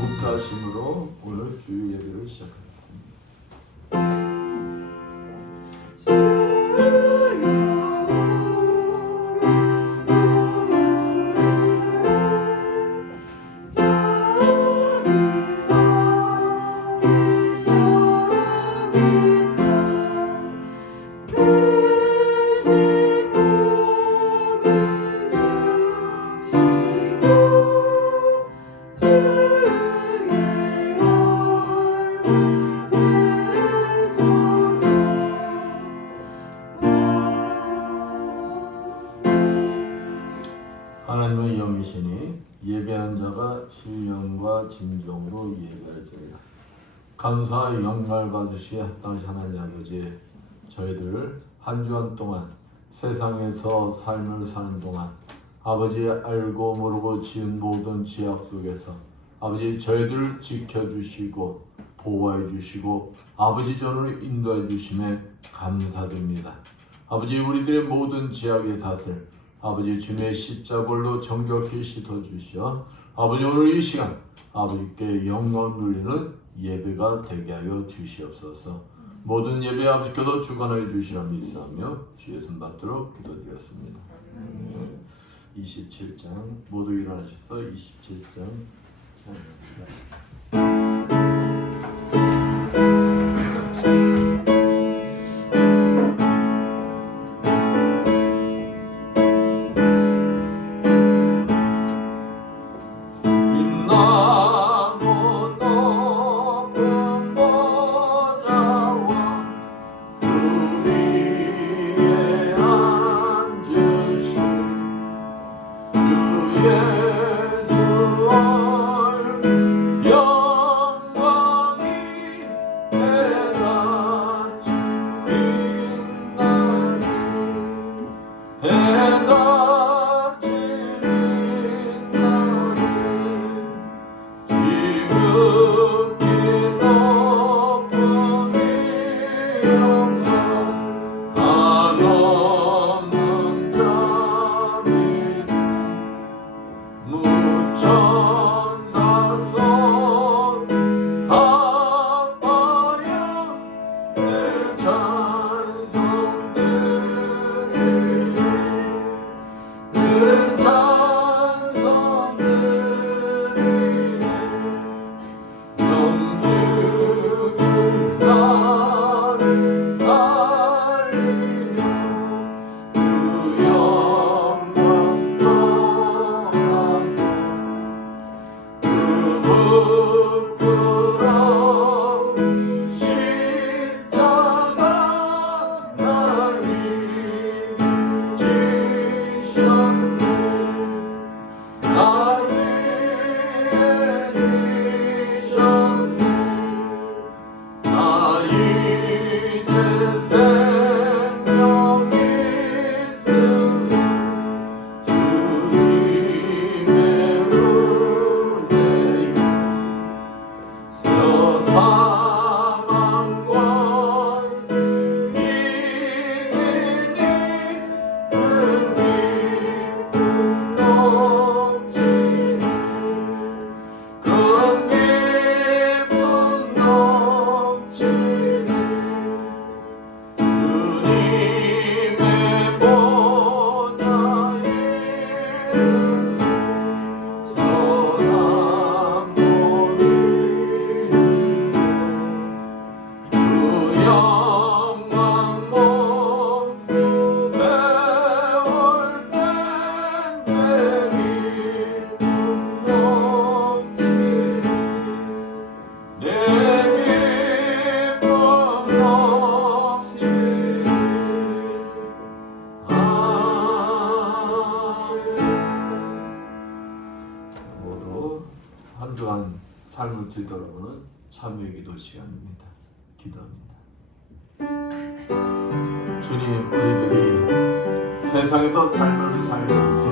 묵가심으로 오늘 주일 예배를 시작합니다. 하나님의 영이시니 예배한 자가 신령과 진정으로 예배할 자리라. 감사와 영광을 받으시기에 합당하신 하나님 아버지, 저희들을 한 주간 동안 세상에서 삶을 사는 동안 아버지 알고 모르고 지은 모든 죄악 속에서 아버지 저희들을 지켜주시고 보호해 주시고 아버지 전으로 인도해 주심에 감사드립니다. 아버지 우리들의 모든 죄악의 탓을 아버지 주님의 십자골로 정결케 씻어주시어 아버지 오늘 이 시간 아버지께 영광을 돌리는 예배가 되게 하여 주시옵소서. 모든 예배 아버지께도 주관하여 주시라 믿사오며 주의 손 받도록 기도드렸습니다. 27장 모두 일어나셔서 27장 찬양합니다. 한 주간 삶을 뒤돌아보는 참여의 기도 시간입니다. 기도합니다. 주님, 우리들이 세상에서 삶을 살면서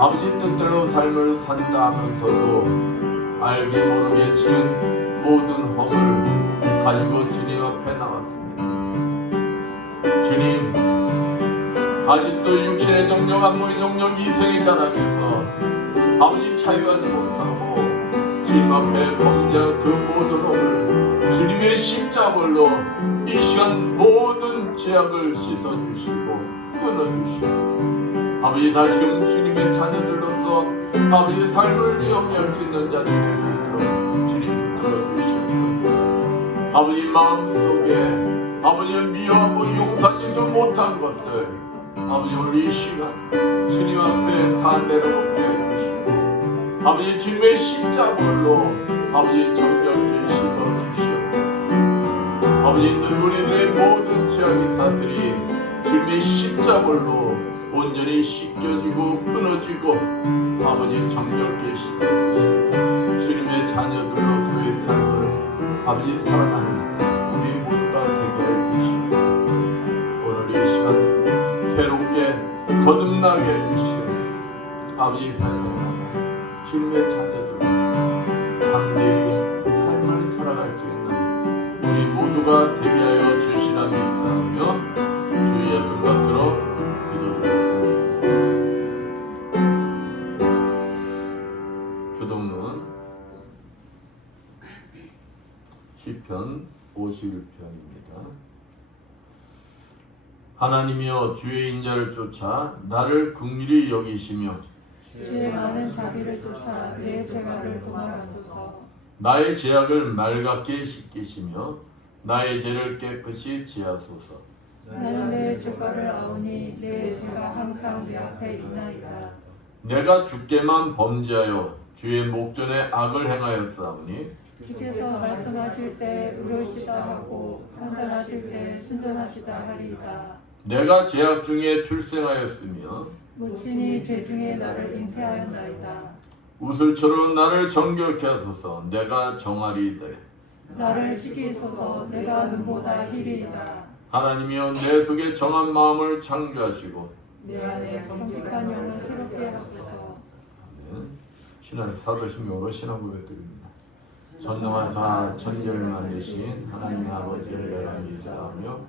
아버지 뜻대로 삶을 산다 하면서도 알게 모르게 지은 모든 허물을 가지고 주님 앞에 나왔습니다. 주님, 아직도 육신의 정력, 안목의 정력, 이생의 자랑에서 아버지 차이하지 못하고 주님 앞에 범죄한 그 모든 몸을 주님의 십자벌로 이 시간 모든 죄악을 씻어주시고 끊어주시고 아버지 다시금 주님의 자녀들로서 아버지의 삶을 영위할 수 있는 자들이 될 수 있도록 주님 붙들어 주시옵소서. 아버지 마음속에 아버지의 미워하고 용서하지도 못한 것들 아버지 오늘 이 시간 주님 앞에 다 내려놓게 해주시고 아버지 주님의 십자벌로 아버지 정결케 씻어주시옵소서. 아버지 우리들의 모든 죄악의 사슬이 주님의 십자벌로 온전히 씻겨지고 끊어지고 아버지 정결케 씻어주시고 주님의 자녀들로서의 삶을 아버지 살아가는 우리 모두가 되게 해주시고 오늘 이 시간 새롭게 거듭나게 해주시고 아버지 살아가는 주님의 자녀들 담대히 삶을 살아갈 수 있는 우리 모두가 되게 하여 주시라 믿사오며 주 예수 받들어 기도드렸습니다. 교동문 시편 51편입니다. 하나님이여 주의 인자를 쫓아 나를 긍휼히 여기시며 주의 많은 자비를 쫓아 내 죄가를 도말하소서. 나의 죄악을 맑게 씻기시며 나의 죄를 깨끗이 지하소서. 나는 내 죄가를 아오니 내 죄가 항상 내 앞에 있나이다. 내가 주께만 범죄하여 주의 목전에 악을 행하였사오니 주께서 말씀하실 때 의로우시다 하고 판단하실 때 순전하시다 하리이다. 내가 죄악 중에 출생하였으며 무친히 죄 중에 나를 잉태하였나이다. 우슬처럼 나를 정결케 하소서. 내가 정하리이다. 나를 시기소서. 내가 눈보다 희리이다. 하나님이여 내 속에 정한 마음을 창조하시고 내 안에 정직한 영을 새롭게 하소서. 신앙 사도신경으로 신앙 고백드립니다. 전능하사 천지를 만드신 하나님의 아버지를 내가 믿사오며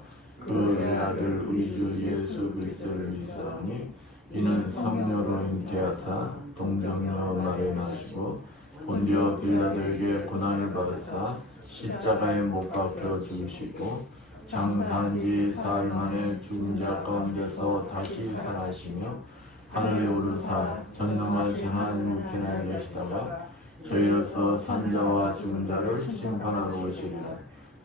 그의 아들 우리 주 예수 그리스도를 믿사오니 이는 성령으로 잉태하사 동정녀 마리아나시고 본디오 빌라도에게 고난을 받으사 십자가에 못 박혀 죽으시고 장사한 지 사흘 만에 죽은 자 가운데서 다시 살아시며 하늘에 오르사 전능하신 하나님 우편에 계시다가 저희로서 산자와 죽은 자를 심판하러 오시리라.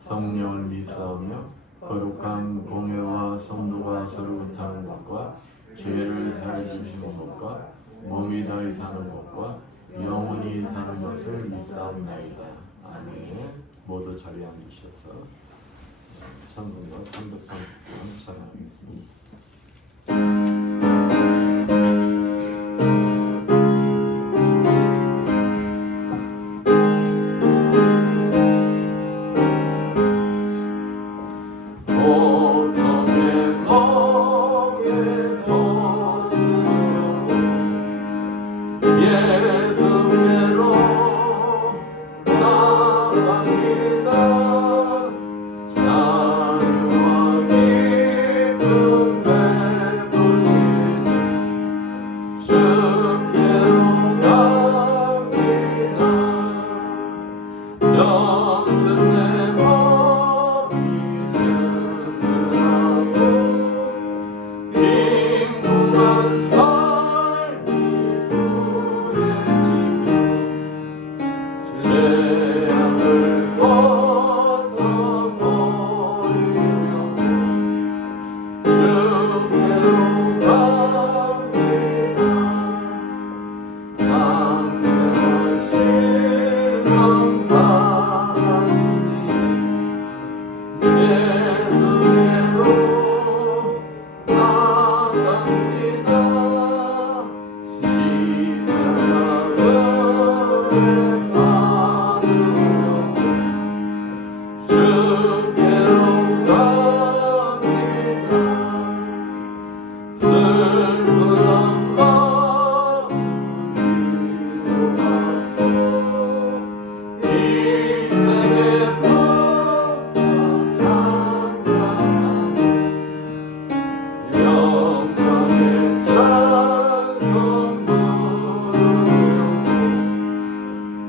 성령을 믿사오며 거룩한 공회와 성도가 서로 은타는 것과 죄를 사해 주시는 것과 몸이 다히 사는 것과 영원히 사는 것을 믿사옵나이다. 아멘. 모두 자리에 앉으셔서 찬송가 330번 찬양하겠습니다.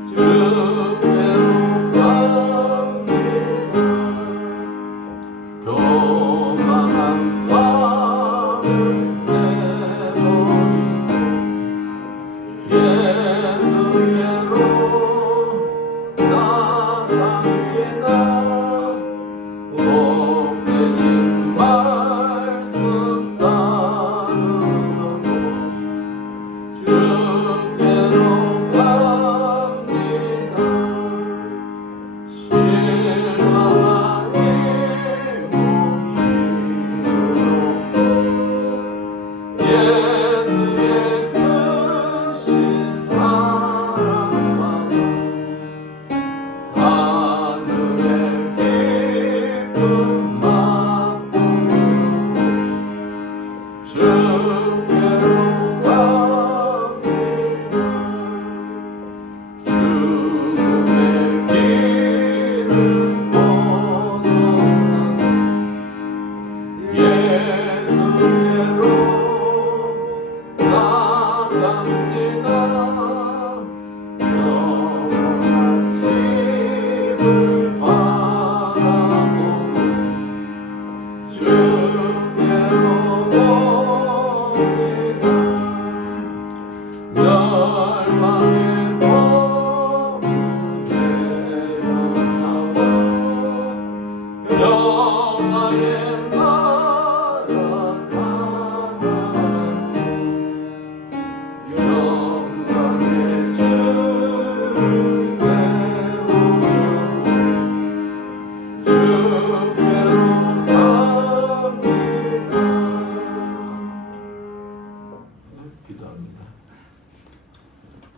주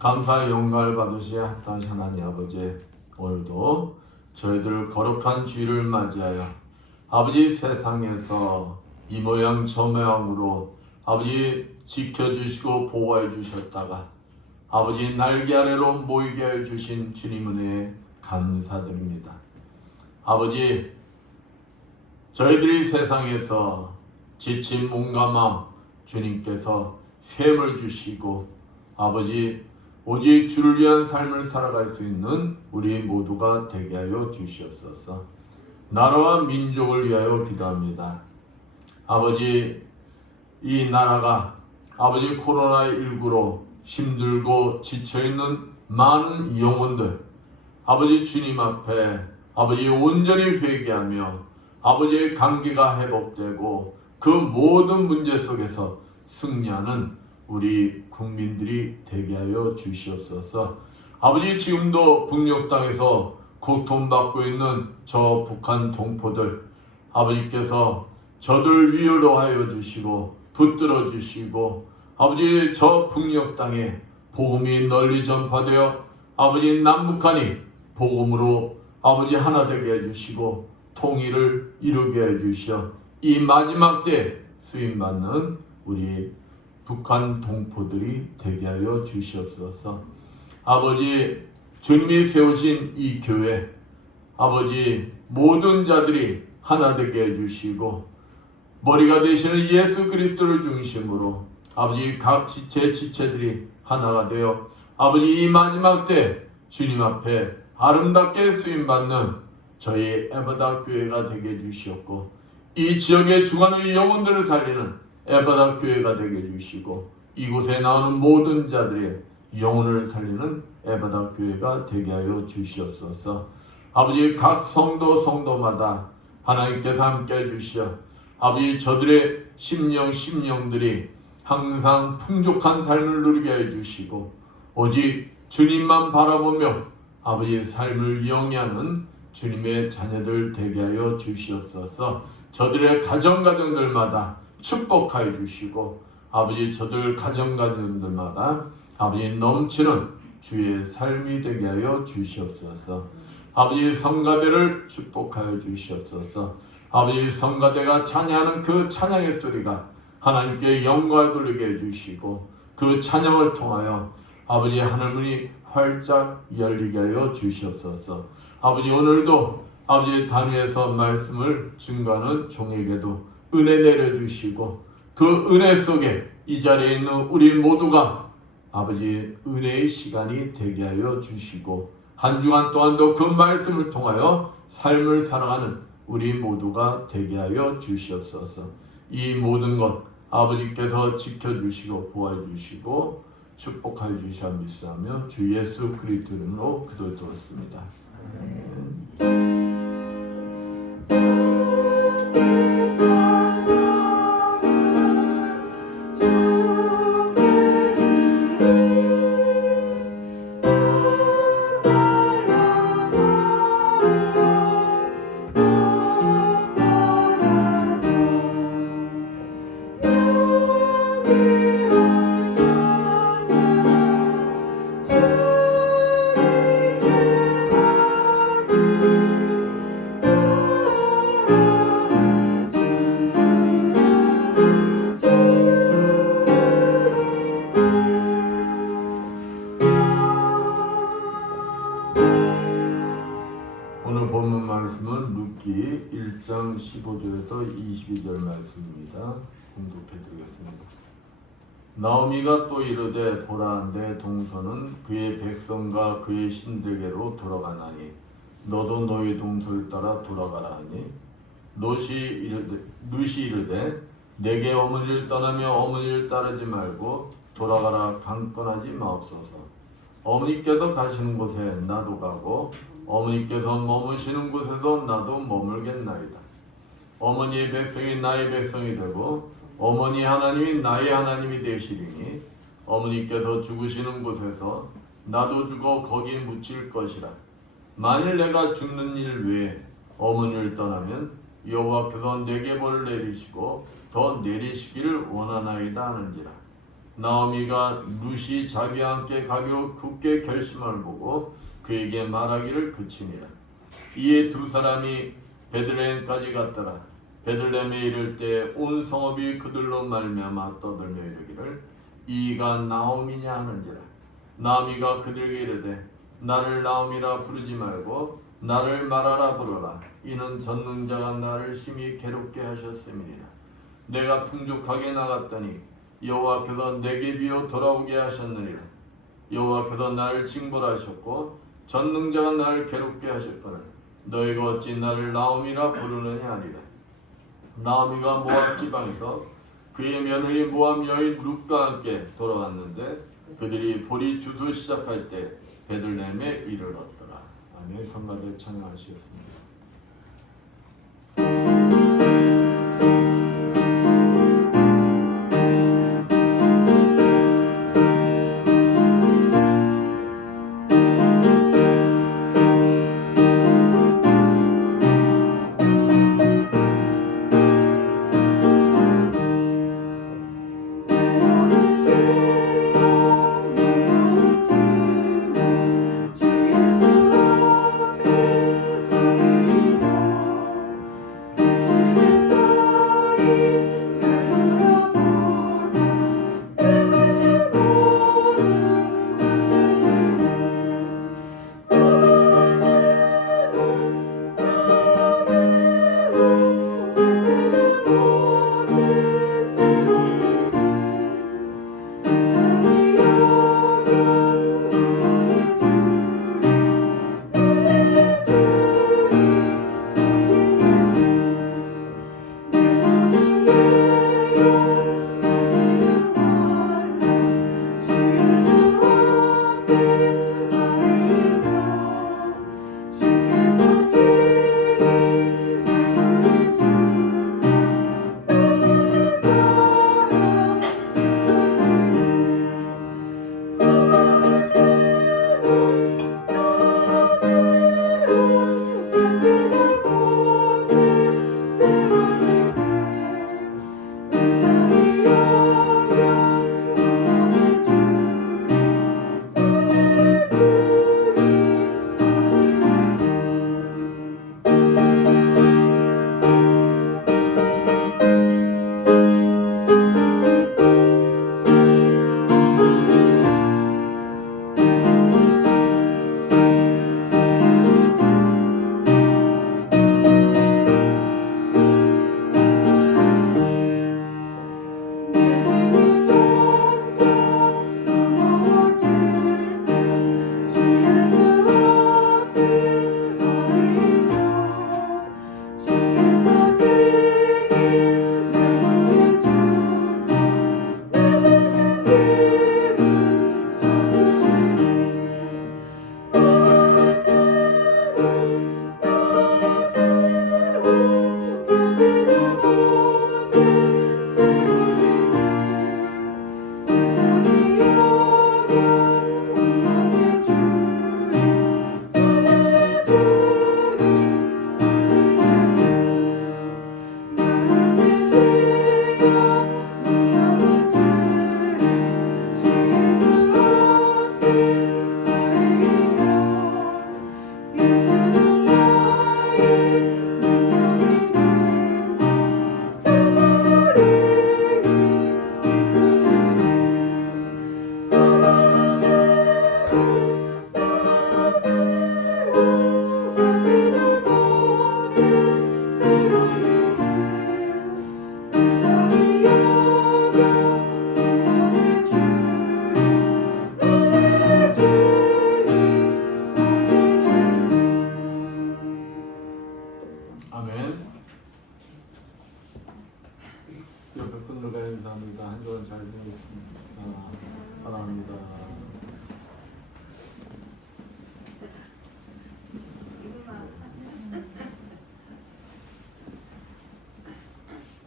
감사 영광을 받으시에 합당하신 하나님 아버지, 오늘도 저희들 거룩한 주일을 맞이하여 아버지 세상에서 이 모양 저 모양으로 아버지 지켜주시고 보호해 주셨다가 아버지 날개 아래로 모이게 해 주신 주님 은혜에 감사드립니다. 아버지, 저희들이 세상에서 지친 몸과 마음 주님께서 샘을 주시고 아버지 오직 주를 위한 삶을 살아갈 수 있는 우리 모두가 되게 하여 주시옵소서. 나라와 민족을 위하여 기도합니다. 아버지, 이 나라가 아버지 코로나19로 힘들고 지쳐있는 많은 영혼들 아버지 주님 앞에 아버지 온전히 회개하며 아버지의 관계가 회복되고 그 모든 문제 속에서 승리하는 우리 국민들이 되게 하여 주시옵소서. 아버지, 지금도 북녘 땅에서 고통받고 있는 저 북한 동포들 아버지께서 저들 위로하여 주시고 붙들어 주시고 아버지 저 북녘 땅에 복음이 널리 전파되어 아버지 남북한이 복음으로 아버지 하나 되게 해주시고 통일을 이루게 해주시어 이 마지막 때 수임받는 우리 북한 동포들이 되게 하여 주시옵소서. 아버지, 주님이 세우신 이 교회 아버지 모든 자들이 하나 되게 해주시고 머리가 되시는 예수 그리스도를 중심으로 아버지 각 지체들이 하나가 되어 아버지 이 마지막 때 주님 앞에 아름답게 쓰임받는 저희 에바다 교회가 되게 해주시옵고 이 지역에 죽어가는 영혼들을 살리는 에바다 교회가 되게 해주시고 이곳에 나오는 모든 자들의 영혼을 살리는 에바다 교회가 되게 하여 주시옵소서. 아버지 각 성도마다 하나님께서 함께 해주시어 아버지 저들의 심령들이 항상 풍족한 삶을 누리게 해주시고 오직 주님만 바라보며 아버지의 삶을 영위하는 주님의 자녀들 되게 하여 주시옵소서. 저들의 가정들마다 축복하여 주시고 아버지 저들 가정들마다 아버지 넘치는 주의 삶이 되게 하여 주시옵소서. 아버지 성가대를 축복하여 주시옵소서. 아버지 성가대가 찬양하는 그 찬양의 소리가 하나님께 영광을 돌리게 해주시고 그 찬양을 통하여 아버지 하늘문이 활짝 열리게 하여 주시옵소서. 아버지 오늘도 아버지 단위에서 말씀을 증거하는 종에게도 은혜 내려주시고 그 은혜 속에 이 자리에 있는 우리 모두가 아버지 은혜의 시간이 되게 하여 주시고 한 주간 동안도 그 말씀을 통하여 삶을 살아가는 우리 모두가 되게 하여 주시옵소서. 이 모든 것 아버지께서 지켜주시고 보호해주시고 축복하여 주시옵 믿사며 주 예수 그리스도 이름으로 기도드렸습니다. 오늘 본문 말씀은 룻기 1장 15절에서 22절 말씀입니다. 공독해 드리겠습니다. 나오미가 또 이르되 보라 내 동서는 그의 백성과 그의 신들에게로 돌아가나니 너도 너희 동서를 따라 돌아가라 하니 룻이 이르되 내게 어머니를 떠나며 어머니를 따르지 말고 돌아가라 강권하지 마옵소서. 어머니께서 가시는 곳에 나도 가고 어머니께서 머무시는 곳에서 나도 머물겠나이다. 어머니의 백성이 나의 백성이 되고 어머니 하나님이 나의 하나님이 되시리니 어머니께서 죽으시는 곳에서 나도 죽어 거기 묻힐 것이라. 만일 내가 죽는 일 외에 어머니를 떠나면 여호와께서 내게 벌을 내리시고 더 내리시기를 원하나이다 하는지라. 나오미가 룻이 자기와 함께 가기로 굳게 결심을 보고 그에게 말하기를 그치니라. 이에 두 사람이 베들레헴까지 갔더라. 베들레헴에 이를 때 온 성읍이 그들로 말미암아 떠들며 이르기를 이가 나오미냐 하는지라. 나오미가 그들에게 이르되 나를 나오미라 부르지 말고 나를 마라라 부르라. 이는 전능자가 나를 심히 괴롭게 하셨음이니라. 내가 풍족하게 나갔더니 여호와께서 내게 비어 돌아오게 하셨느니라. 여호와께서 나를 징벌하셨고 전능자가 나를 괴롭게 하셨거늘 너희가 어찌 나를 나오미라 부르느냐 하니라. 나오미가 모압 지방에서 그의 며느리 모압 여인 룻과 함께 돌아왔는데 그들이 보리 주수 시작할 때 베들레헴에 이르렀더라. 아멘. 성가대 찬양하시겠습니다.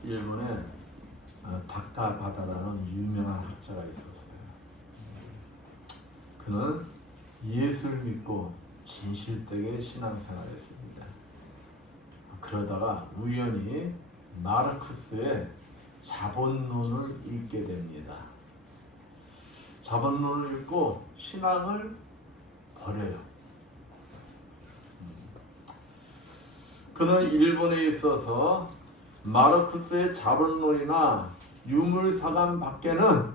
일본에 닥타바다라는 유명한 학자가 있었어요. 그는 예수를 믿고 진실되게 신앙생활했습니다. 그러다가 우연히 마르크스의 자본론을 읽게 됩니다. 자본론을 읽고 신앙을 버려요. 그는 일본에 있어서 마르크스의 자본론이나 유물사관 밖에는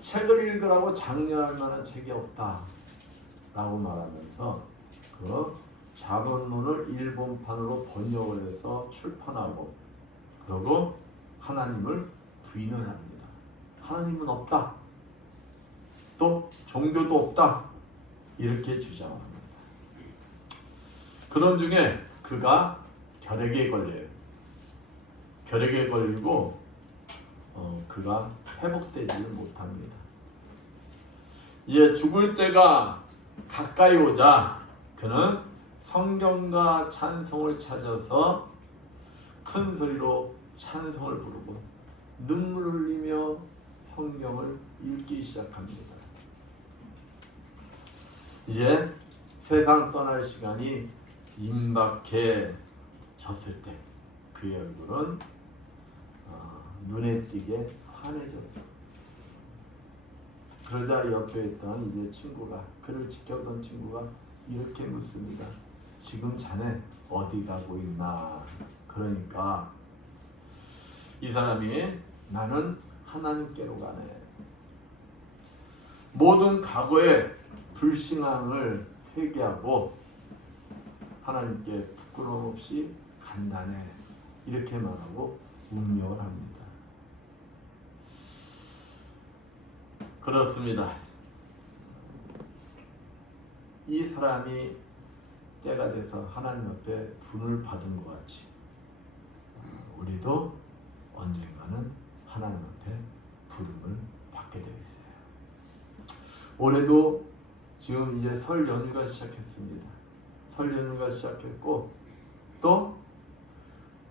책을 읽으라고 장려할 만한 책이 없다 라고 말하면서 그 자본론을 일본판으로 번역을 해서 출판하고, 그리고 하나님을 부인을 합니다. 하나님은 없다, 또 종교도 없다, 이렇게 주장합니다. 그런 중에 그가 결핵에 걸려요. 결핵에 걸리고 그가 회복되지를 못합니다. 이제 죽을 때가 가까이 오자 그는 성경과 찬송을 찾아서 큰 소리로 찬송을 부르고 눈물을 흘리며 성경을 읽기 시작합니다. 이제 세상 떠날 시간이 임박해졌을 때 그의 얼굴은 눈에 띄게 환해졌어. 그러자 옆에 있던 이제 친구가, 그를 지켜보던 친구가 이렇게 묻습니다. 지금 자네 어디 가고 있나? 그러니까 이 사람이 나는 하나님께로 가네. 모든 과거의 불신앙을 회개하고 하나님께 부끄러움 없이 간다네. 이렇게 말하고 운명을 합니다. 그렇습니다. 이 사람이 때가 돼서 하나님 앞에 분을 받은 것 같이 우리도 언젠가는 하나님 앞에 부름을 받게 되어 있어요. 올해도 지금 이제 설 연휴가 시작했습니다. 설 연휴가 시작했고 또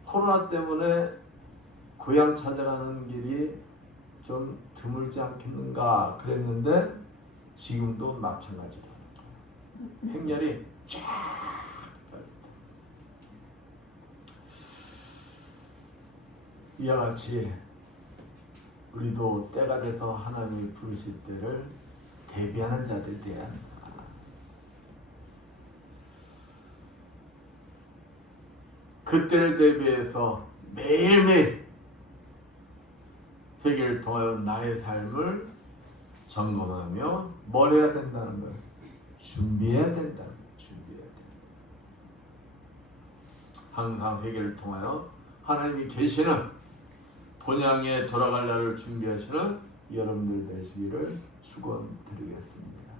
코로나 때문에 고향 찾아가는 길이 좀 드물지 않겠는가 그랬는데 지금도 마찬가지다. 행렬이 쫙 이와 같이 우리도 때가 돼서 하나님이 부르실 때를 대비하는 자들이 되어야 합니다. 그때를 대비해서 매일매일 회개를 통하여 나의 삶을 점검하며 뭘 해야 된다는 걸 준비해야 된다는 걸 준비해야 된다. 항상 회개를 통하여 하나님이 계시는 본향에 돌아갈 날을 준비하시는 여러분들 되시기를 축원드리겠습니다.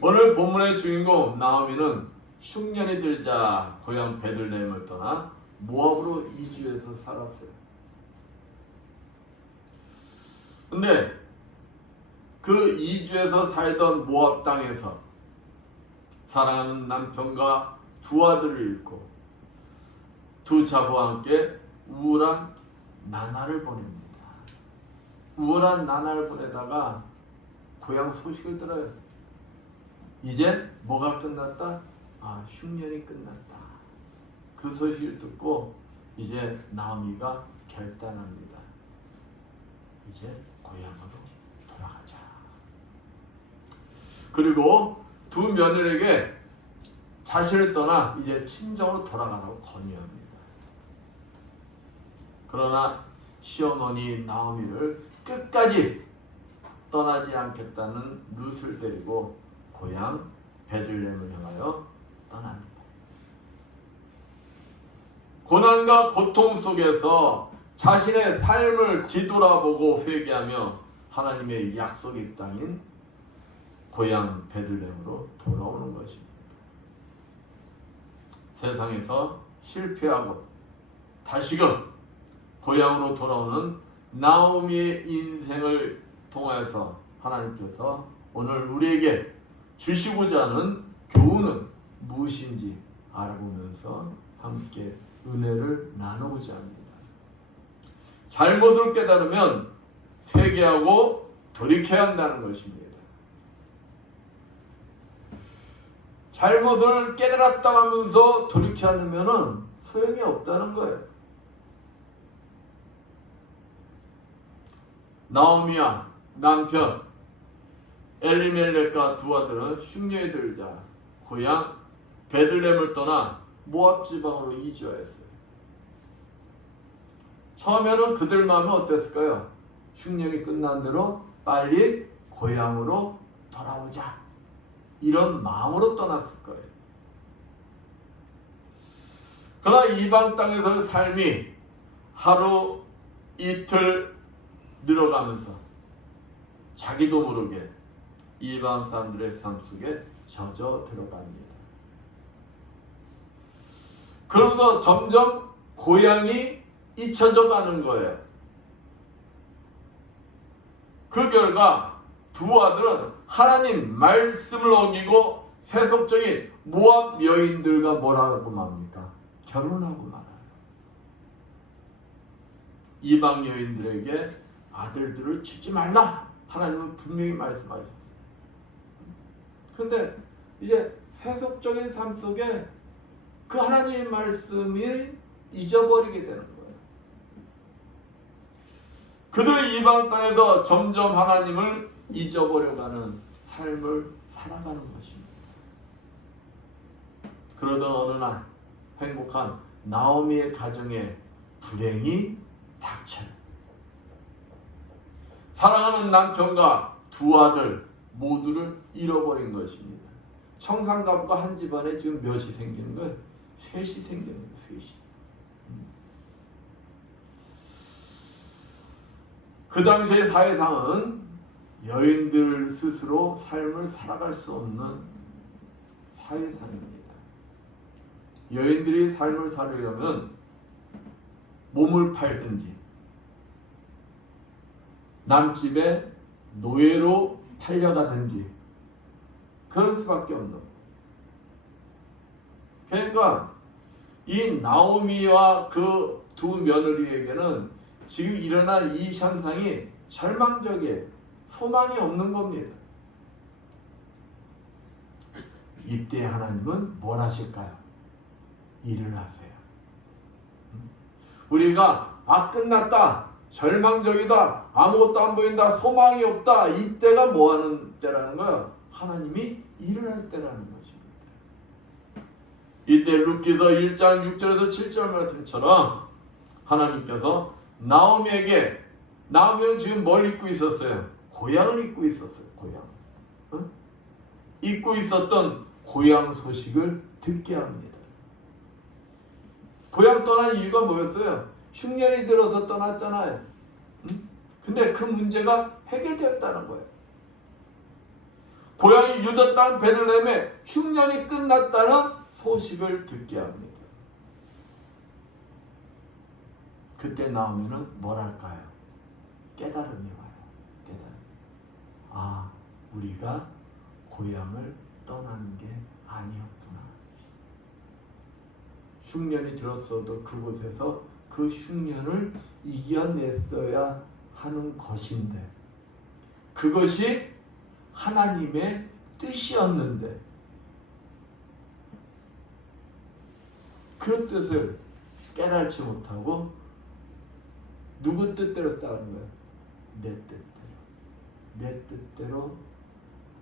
오늘 본문의 주인공 나오미는 흉년이 들자 고향 베들레헴을 떠나 모압으로 이주해서 살았어요. 근데 그 이주해서 살던 모압 땅에서 사랑하는 남편과 두 아들을 잃고 두 자부와 함께 우울한 나날을 보냅니다. 우울한 나날을 보내다가 고향 소식을 들어요. 이제 뭐가 끝났다? 흉년이 끝났다. 그 소식을 듣고 이제 나오미가 결단합니다. 이제 고향으로 돌아가자. 그리고 두 며느리에게 자신을 떠나 이제 친정으로 돌아가라고 권유합니다. 그러나 시어머니 나오미를 끝까지 떠나지 않겠다는 룻을 데리고 고향 베들레헴을 향하여 떠납니다. 고난과 고통 속에서 자신의 삶을 뒤돌아보고 회개하며 하나님의 약속의 땅인 고향 베들레헴으로 돌아오는 것입니다. 세상에서 실패하고 다시금 고향으로 돌아오는 나오미의 인생을 통해서 하나님께서 오늘 우리에게 주시고자 하는 교훈은 무엇인지 알아보면서 함께 은혜를 나누고자 합니다. 잘못을 깨달으면 회개하고 돌이켜야 한다는 것입니다. 잘못을 깨달았다 하면서 돌이키지 않으면 소용이 없다는 거예요. 나오미와 남편 엘리멜렉과 두 아들은 흉년이 들자 고향 베들레헴을 떠나 모압 지방으로 이주하였어요. 처음에는 그들 마음은 어땠을까요? 흉년이 끝난 대로 빨리 고향으로 돌아오자, 이런 마음으로 떠났을 거예요. 그러나 이방 땅에서의 삶이 하루 이틀 늘어가면서 자기도 모르게 이방 사람들의 삶 속에 젖어 들어갑니다. 그러면서 점점 고향이 잊혀져 가는 거예요. 그 결과 두 아들은 하나님 말씀을 어기고 세속적인 모압 여인들과 뭐라고 맙니까? 결혼하고 말아요. 이방 여인들에게 아들들을 주지 말라, 하나님은 분명히 말씀하셨어요. 근데 이제 세속적인 삶 속에 그 하나님의 말씀이 잊어버리게 되는 거예요. 그들 이방 땅에서 점점 하나님을 잊어버려가는 삶을 살아가는 것입니다. 그러던 어느 날 행복한 나오미의 가정에 불행이 닥쳐요. 사랑하는 남편과 두 아들 모두를 잃어버린 것입니다. 청산가부가 한 집안에 지금 몇이 생기는 거예요? 셋이 생기는 거예요. 셋이. 그 당시의 사회상은 여인들 스스로 삶을 살아갈 수 없는 사회상입니다. 여인들이 삶을 살으려면 몸을 팔든지 남집에 노예로 팔려가든지 그럴 수밖에 없는 거예요. 그러니까 이 나오미와 그 두 며느리에게는 지금 일어난 이 현상이 절망적이에요. 소망이 없는 겁니다. 이때 하나님은 뭘 하실까요? 일을 하세요. 우리가 끝났다, 절망적이다, 아무것도 안 보인다, 소망이 없다, 이때가 뭐 하는 때라는 거야? 하나님이 일을 할 때라는 것입니다. 이때 룻기서 1장 6절에서 7절 말씀처럼 하나님께서 나오미에게, 나오미는 지금 뭘 잊고 있었어요? 고향을 잊고 있었어요. 고향. 응? 잊고 있었던 고향 소식을 듣게 합니다. 고향 떠난 이유가 뭐였어요? 흉년이 들어서 떠났잖아요. 응? 근데 그 문제가 해결되었다는 거예요. 고향이 유다 땅 베들레헴에 흉년이 끝났다는 소식을 듣게 합니다. 그때 나오면은 뭘 할까요? 깨달음이 와요. 깨달음. 우리가 고향을 떠난 게 아니었구나. 흉년이 들었어도 그곳에서 그 흉년을 이겨냈어야 하는 것인데, 그것이 하나님의 뜻이었는데 그 뜻을 깨달지 못하고 누구 뜻대로 따른 거야? 내 뜻대로. 내 뜻대로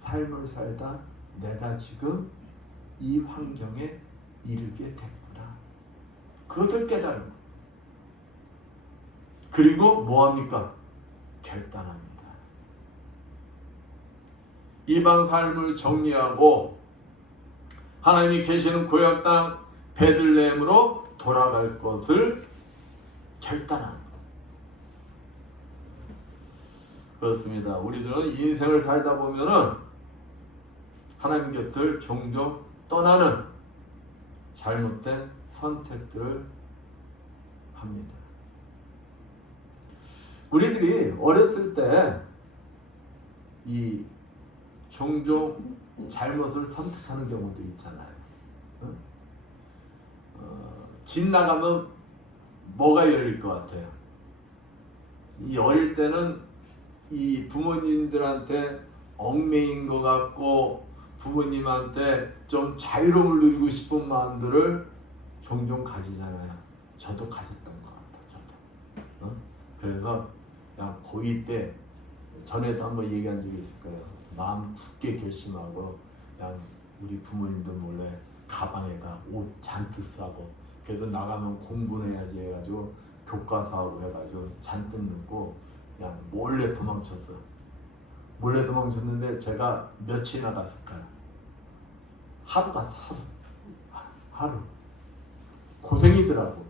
삶을 살다 내가 지금 이 환경에 이르게 됐구나. 그것을 깨달은 거야. 그리고 뭐합니까? 결단합니다. 이방 삶을 정리하고 하나님이 계시는 고향 땅 베들레헴으로 돌아갈 것을 결단합니다. 그렇습니다. 우리들은 인생을 살다 보면은 하나님 곁을 종종 떠나는 잘못된 선택들을 합니다. 우리들이 어렸을 때 이 종종 잘못을 선택하는 경우도 있잖아요. 집 나가면 뭐가 열릴 것 같아요? 이 어릴 때는 이 부모님들한테 얽매인 것 같고 부모님한테 좀 자유로움을 누리고 싶은 마음들을 종종 가지잖아요. 저도 가졌던 것 같아요. 저도. 그래서 그냥 고2 때 전에도 한번 얘기한 적이 있을 거예요. 마음 굳게 결심하고 그냥 우리 부모님들 몰래 가방에다 옷 잔뜩 싸고, 그래서 나가면 공부는 해야지 해가지고 교과서하고 해가지고 잔뜩 넣고 그냥 몰래 도망쳤어. 몰래 도망쳤는데 제가 며칠이나 갔을까요? 하루 갔어. 하루. 고생이더라고.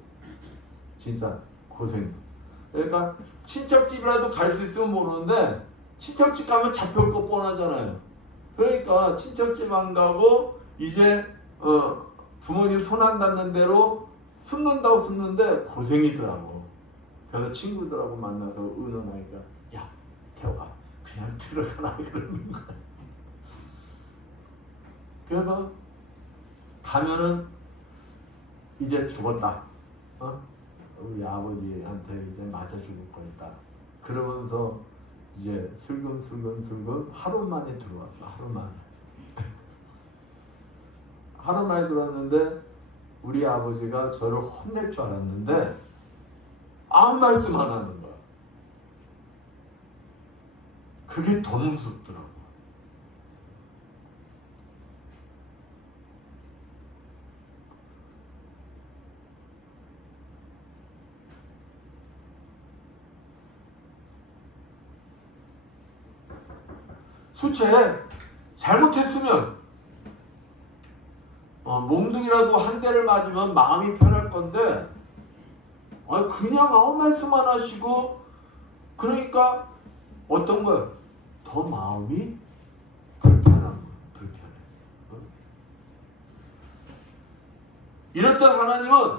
진짜 고생. 그러니까 친척집이라도 갈 수 있으면 모르는데 친척집 가면 잡혀올 거 뻔하잖아요. 그러니까 친척집 안 가고 이제 부모님 손 안 닿는 대로 숨는다고 숨는데 고생이더라고. 그래서 친구들하고 만나서 의논하니까 야 태호가 그냥 들어가라 그러는 거야. 그래서 가면은 이제 죽었다. 우리 아버지한테 이제 맞아 죽을 거다. 그러면서 이제 슬금슬금 하루 만에 들어왔어. 하루 만에. 하루 만에 들어왔는데 우리 아버지가 저를 혼낼 줄 알았는데 아무 말씀 안 하는 거야. 그게 더 무섭더라고. 수채 잘못했으면 몽둥이라도 한 대를 맞으면 마음이 편할 건데 그냥 아무 말씀 안 하시고 그러니까 어떤 거야? 더 마음이 불편한 거야. 불편해. 이렇던 하나님은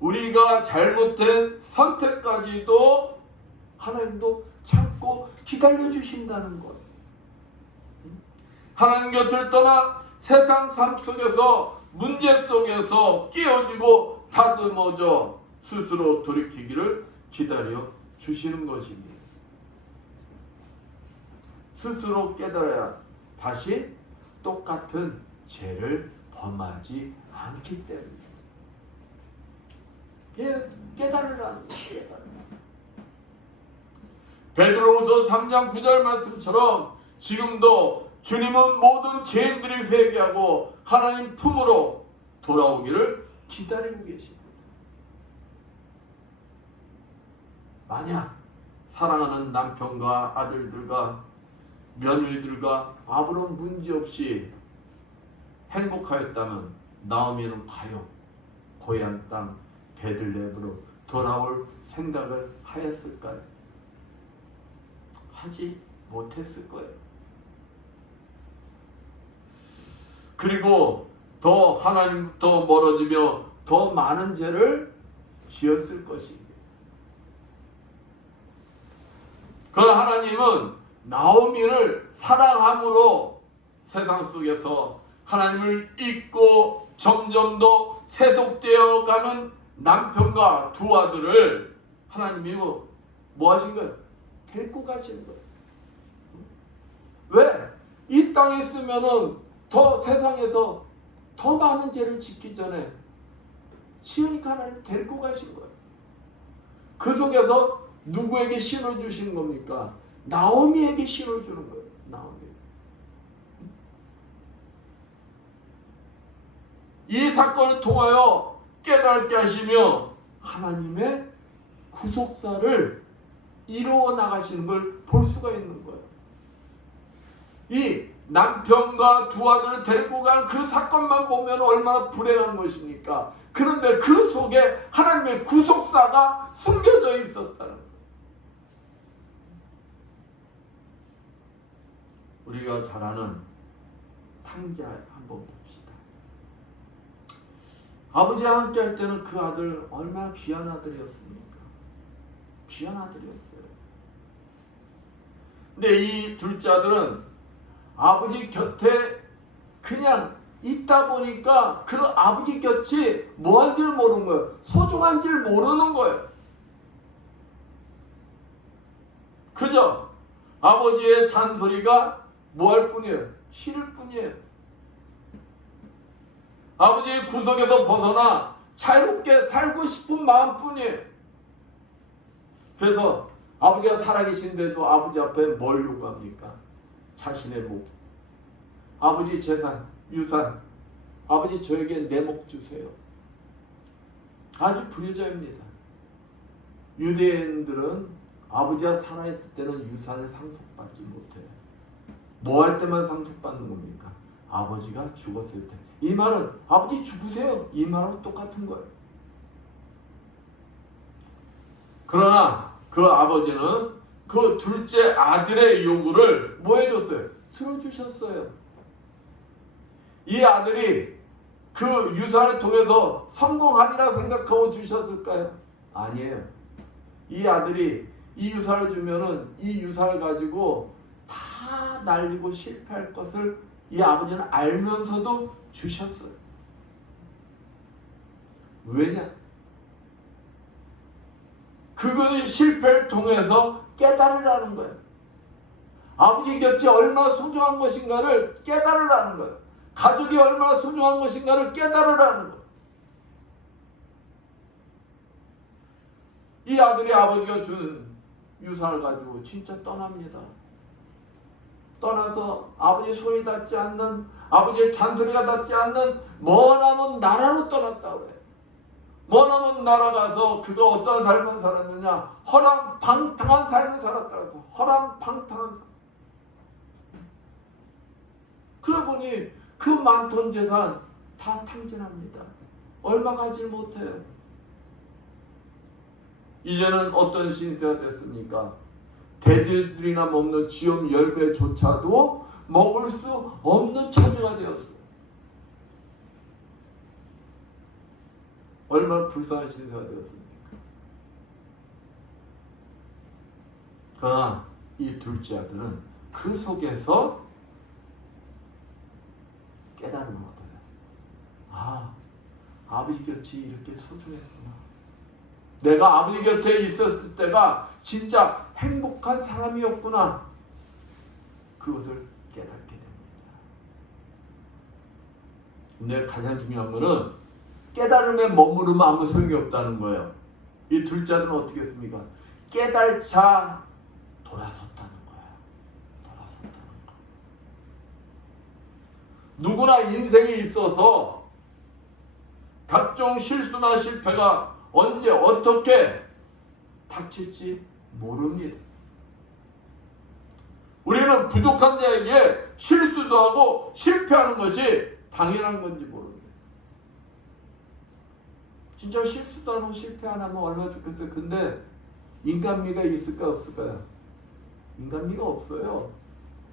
우리가 잘못된 선택까지도 하나님도 참고 기다려 주신다는 거예요. 하나님 곁을 떠나 세상 삶 속에서 문제 속에서 끼어지고 다듬어져 스스로 돌이키기를 기다려 주시는 것입니다. 스스로 깨달아야 다시 똑같은 죄를 범하지 않기 때문입니다. 깨달으라는 거예요. 베드로후서 3장 9절 말씀처럼 지금도 주님은 모든 죄인들이 회개하고 하나님 품으로 돌아오기를 기다리고 계십니다. 만약 사랑하는 남편과 아들들과 며느리들과 아무런 문제 없이 행복하였다면 나오미는 과연 고향 땅 베들레헴으로 돌아올 생각을 하였을까요? 하지 못했을 거예요. 그리고 더 하나님부터 멀어지며 더 많은 죄를 지었을 것입니다. 그러나 하나님은 나오미를 사랑함으로 세상 속에서 하나님을 잊고 점점 더 세속되어 가는 남편과 두 아들을 하나님이 뭐 하신 거예요? 데리고 가신 거예요. 왜? 이 땅에 있으면은 더 세상에서 더 많은 죄를 짓기 전에 지으니까 하나님 데리고 가신 거예요. 그 속에서 누구에게 신호 주신 겁니까? 나오미에게 신호 주는 거예요. 나오미. 이 사건을 통하여 깨닫게 하시며 하나님의 구속사를 이루어 나가시는 걸 볼 수가 있는 거예요. 이 남편과 두 아들을 데리고 간 그 사건만 보면 얼마나 불행한 것입니까? 그런데 그 속에 하나님의 구속사가 숨겨져 있었다는 거예요. 우리가 잘 아는 탕자 한번 봅시다. 아버지와 함께 할 때는 그 아들 얼마나 귀한 아들이었습니까? 귀한 아들이었어요. 근데 이 둘째 아들은 아버지 곁에 그냥 있다 보니까 그 아버지 곁이 뭐한지를 모르는 거예요. 소중한지를 모르는 거예요. 그저 아버지의 잔소리가 뭐할 뿐이에요. 싫을 뿐이에요. 아버지의 구속에서 벗어나 자유롭게 살고 싶은 마음뿐이에요. 그래서 아버지가 살아계신데도 아버지 앞에 뭘 요구합니까? 자신의 목, 아버지 재산, 유산, 아버지 저에게 내 목 주세요. 아주 불효자입니다. 유대인들은 아버지가 살아있을 때는 유산을 상속받지 못해요. 뭐 할 때만 상속받는 겁니까? 아버지가 죽었을 때. 이 말은 아버지 죽으세요, 이 말하고 똑같은 거예요. 그러나 그 아버지는 그 둘째 아들의 요구를 뭐 해줬어요? 들어주셨어요. 이 아들이 그 유산을 통해서 성공하리라 생각하고 주셨을까요? 아니에요. 이 아들이 이 유산을 주면은 이 유산을 가지고 다 날리고 실패할 것을 이 아버지는 알면서도 주셨어요. 왜냐? 그것의 실패를 통해서 깨달으라는 거예요. 아버지 곁이 얼마나 소중한 것인가를 깨달으라는 거예요. 가족이 얼마나 소중한 것인가를 깨달으라는 거예요. 이 아들이 아버지가 준 유산을 가지고 진짜 떠납니다. 떠나서 아버지 손이 닿지 않는, 아버지의 잔소리가 닿지 않는 머나먼 나라로 떠났다고 해요. 머나먼 나라 가서 그가 어떤 삶을 살았느냐? 허랑방탕한 삶을 살았다고 해서 허랑방탕한 삶. 그러고 보니 그 많던 재산 다 탕진합니다. 얼마 가지 못해요. 이제는 어떤 신세가 됐습니까? 돼지들이나 먹는 지엄 열매조차도 먹을 수 없는 처지가 되었어요. 얼마나 불쌍한 신세가 되었습니까? 그러나 이 둘째 아들은 그 속에서 깨달음을 얻어요. 아, 아버지 곁이 이렇게 소중했구나. 내가 아버지 곁에 있었을 때가 진짜 행복한 사람이었구나. 그것을 깨닫게 됩니다. 근데 가장 중요한 것은 깨달음에 머무르면 아무 소용이 없다는 거예요. 이 둘째 아들은 어떻게 했습니까? 깨달자 돌아섰다는 거예요. 돌아섰다는 거. 누구나 인생에 있어서 각종 실수나 실패가 언제 어떻게 닥칠지 모릅니다. 우리는 부족한 자에게 실수도 하고 실패하는 것이 당연한 건지 모릅니다. 진짜 실수도 안 하고 실패 안 하면 얼마나 좋겠어요. 근데 인간미가 있을까 없을까요? 인간미가 없어요.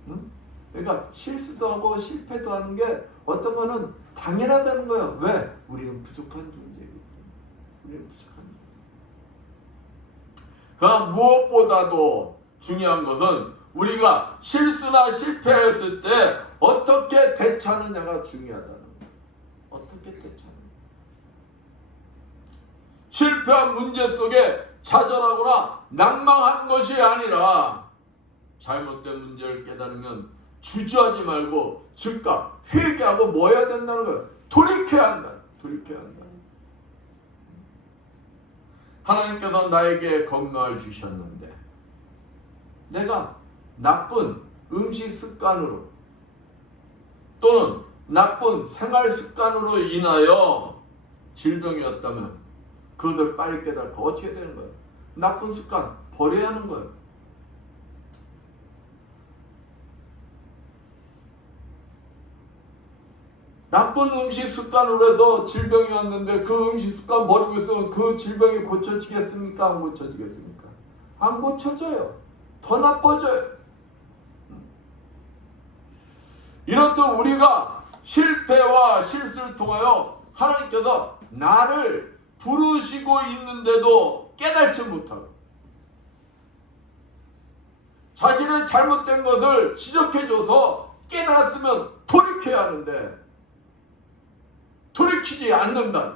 응? 그러니까 실수도 하고 실패도 하는 게 어떤 거는 당연하다는 거예요. 왜? 우리는 부족한 존재이기 때문에. 우리는 부족한 존재. 그러나 무엇보다도 중요한 것은 우리가 실수나 실패했을 때 어떻게 대처하느냐가 중요하다는 거예요. 어떻게 대처하느냐. 실패한 문제 속에 좌절하거나 낭망하는 것이 아니라 잘못된 문제를 깨달으면 주저하지 말고 즉각 회개하고 뭐 해야 된다는 거예요. 돌이켜야 한다. 돌이켜야 한다. 하나님께서 나에게 건강을 주셨는데 내가 나쁜 음식 습관으로 또는 나쁜 생활 습관으로 인하여 질병이 왔다면 그것을 빨리 깨닫고 어떻게 되는 거예요? 나쁜 습관 버려야 하는 거예요. 나쁜 음식 습관으로 해서 질병이 왔는데 그 음식 습관 버리고 있으면 그 질병이 고쳐지겠습니까? 안 고쳐지겠습니까? 안 고쳐져요. 더 나빠져요. 이렇듯 우리가 실패와 실수를 통하여 하나님께서 나를 부르시고 있는데도 깨닫지 못하고 자신의 잘못된 것을 지적해줘서 깨달았으면 돌이켜야 하는데 돌이키지 않는다.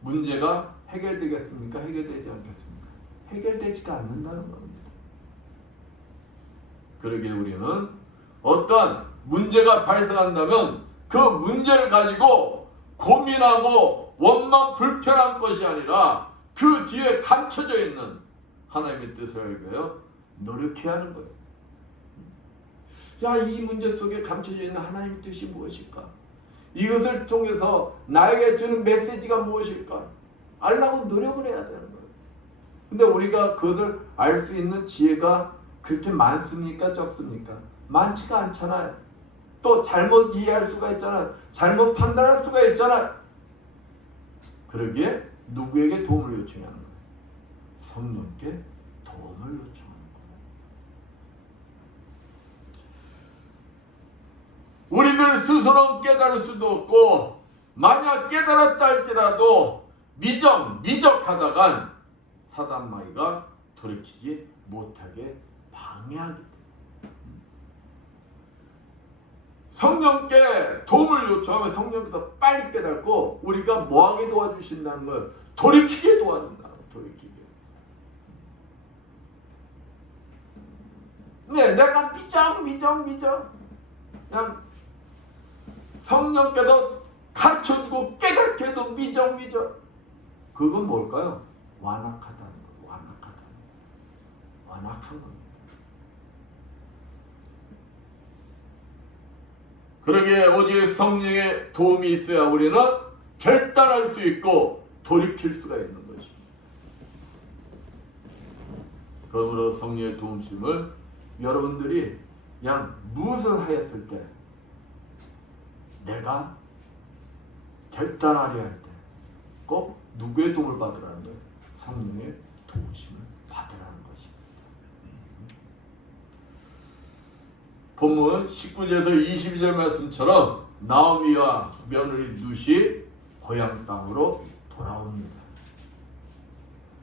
문제가 해결되겠습니까? 해결되지 않겠습니까? 해결되지가 않는다는 겁니다. 그러기에 우리는 어떠한 문제가 발생한다면 그 문제를 가지고 고민하고 원망 불편한 것이 아니라 그 뒤에 감춰져 있는 하나님의 뜻을 알고요, 노력해야 하는 거예요. 야, 이 문제 속에 감춰져 있는 하나님의 뜻이 무엇일까? 이것을 통해서 나에게 주는 메시지가 무엇일까? 알라고 노력을 해야 되는 거예요. 근데 우리가 그것을 알 수 있는 지혜가 그렇게 많습니까? 적습니까? 많지가 않잖아요. 또 잘못 이해할 수가 있잖아요. 잘못 판단할 수가 있잖아요. 그러기에 누구에게 도움을 요청하는 거예요? 성령께 도움을 요청하는 거예요. 우리들 스스로 깨달을 수도 없고, 만약 깨달았다 할지라도 미적하다간 사단마귀가 돌이키지 못하게 방해하기 때문에 성령께 도움을 요청하면 성령께서 빨리 깨닫고 우리가 뭐하게 도와주신다는 거예요? 돌이키게 도와준다. 돌이키게. 네, 내가 미적 그냥 성령께서 가르쳐주고 깨닫게 해도 미적 그건 뭘까요? 완악하다는 거예요. 완악한 겁니다. 그러기에 오직 성령의 도움이 있어야 우리는 결단할 수 있고 돌이킬 수가 있는 것입니다. 그러므로 성령의 도움심을 여러분들이 그냥 무엇을 하였을 때 내가 결단하려 할 때 꼭 누구의 도움을 받으라는 거예요? 성령의 도움심을 받으라는 것입니다. 본문 19절에서 22절 말씀처럼 나오미와 며느리 룻이 고향 땅으로 돌아옵니다.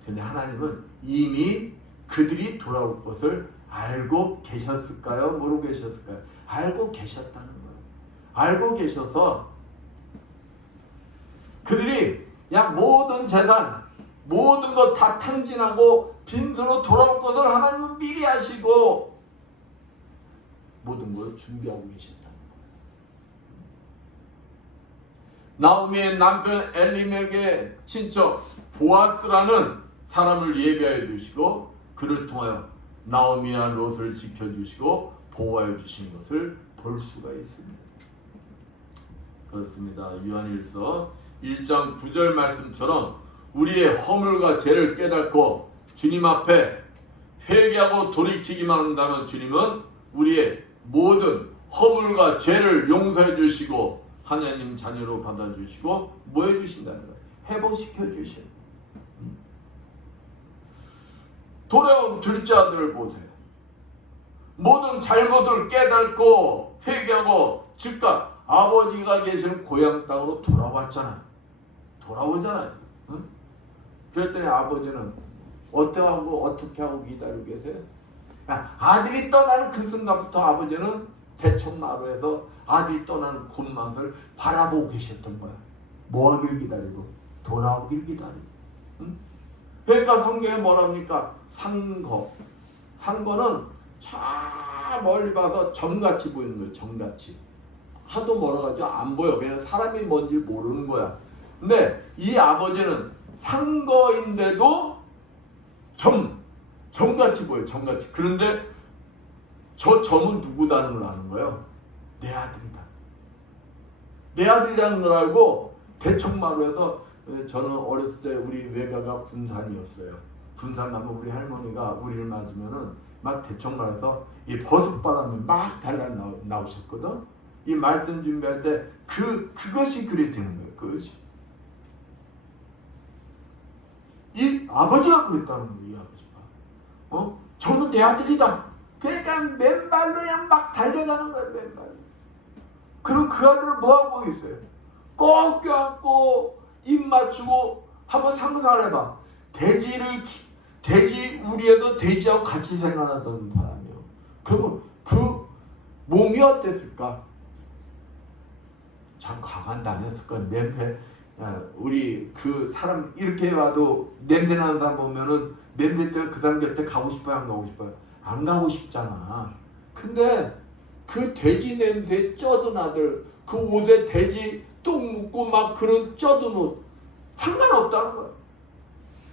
근데 하나님은 이미 그들이 돌아올 것을 알고 계셨을까요? 모르고 계셨을까요? 알고 계셨다는 거예요. 알고 계셔서 그들이 그냥 모든 재산, 모든 것 다 탕진하고 빈손으로 돌아올 것을 하나님은 미리 아시고 모든 걸 준비하고 계셨다는 거예요. 나오미의 남편 엘리멜의 친척 보아스라는 사람을 예비하여 두시고 그를 통하여 나오미와 롯을 지켜주시고 보호하여 주신 것을 볼 수가 있습니다. 그렇습니다. 요한일서 1장 9절 말씀처럼 우리의 허물과 죄를 깨닫고 주님 앞에 회개하고 돌이키기만 한다면 주님은 우리의 모든 허물과 죄를 용서해 주시고 하나님 자녀로 받아주시고 뭐 해주신다는 거예요? 회복시켜 주신. 돌아온 둘째 아들을 보세요. 모든 잘못을 깨닫고 회개하고 즉각 아버지가 계시는 고향 땅으로 돌아왔잖아요. 돌아오잖아요. 응? 그랬더니 아버지는 어떻게 하고 기다리고 계세요? 아들이 떠나는 그 순간부터 아버지는 대청마루에서 아들이 떠나는 곳만을 바라보고 계셨던 거야. 뭐 하길 기다리고? 돌아오길 기다리고. 응? 그러니까 성경에 뭐랍니까? 상거는 저 멀리 봐서 점같이 보이는 거예요. 점같이. 하도 멀어가지고 안 보여. 그냥 사람이 뭔지 모르는 거야. 근데 이 아버지는 상거인데도 점같이 보여요. 점같이. 그런데 저 점은 누구다는 걸 아는 거예요? 내 아들이다. 내 아들이라는 걸 알고 대청마루에서 저는 어렸을 때 우리 외가가 군산이었어요. 군산 가면 우리 할머니가 우리를 맞으면은 막 대청마루에서 이 버섯바람이 막 달라 나오셨거든. 이 말씀 준비할 때 그것이 그려지는 거예요. 그것이. 이 아버지가 그랬다는 거예요. 이 아버지가. 저는 내 아들이다. 그러니까 맨발로 그냥 막 달려가는 거예요. 맨발로. 그리고 그 아들을 뭐하고 있어요? 꼭 껴안고 입 맞추고 한번 상상을 해봐. 돼지 우리에도 돼지하고 같이 생활하던 사람이요. 그러면 그 몸이 어땠을까? 참 강한 다녔을 건 냄새. 우리 그 사람 이렇게 봐도 냄새 나는 사람 보면은 냄새 때문에 그 사람 곁에 가고 싶어요? 안 가고 싶어요? 안 가고 싶잖아. 근데 그 돼지 냄새 쪄든 아들, 그 옷에 돼지 똥 묻고 막 그런 쪄든 옷 상관없다는 거야.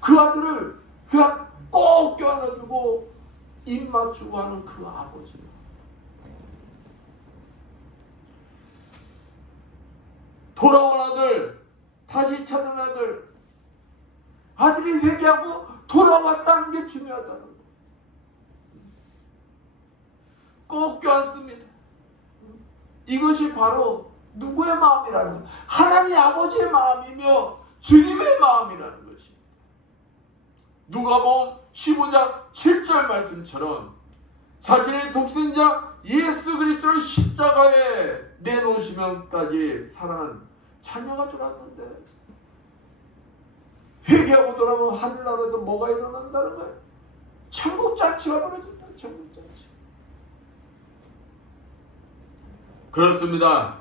그 아들을 그냥 꼭 껴안아주고 입 맞추고 하는 그 아버지. 돌아온 아들, 다시 찾은 아들, 아들이 회개하고 돌아왔다는 게 중요하다는 거. 꼭 껴안습니다. 이것이 바로 누구의 마음이라는 거예요? 하나님 아버지의 마음이며 주님의 마음이라는 것입니다. 누가복음 15장 7절 말씀처럼 자신의 독생자 예수 그리스도를 십자가에 내놓으시면까지 사랑하는 자녀가 돌았는데 회개하고 돌아오면 하늘나라에서 뭐가 일어난다는 거예요? 천국 잔치가 벌어진다. 천국 잔치. 그렇습니다.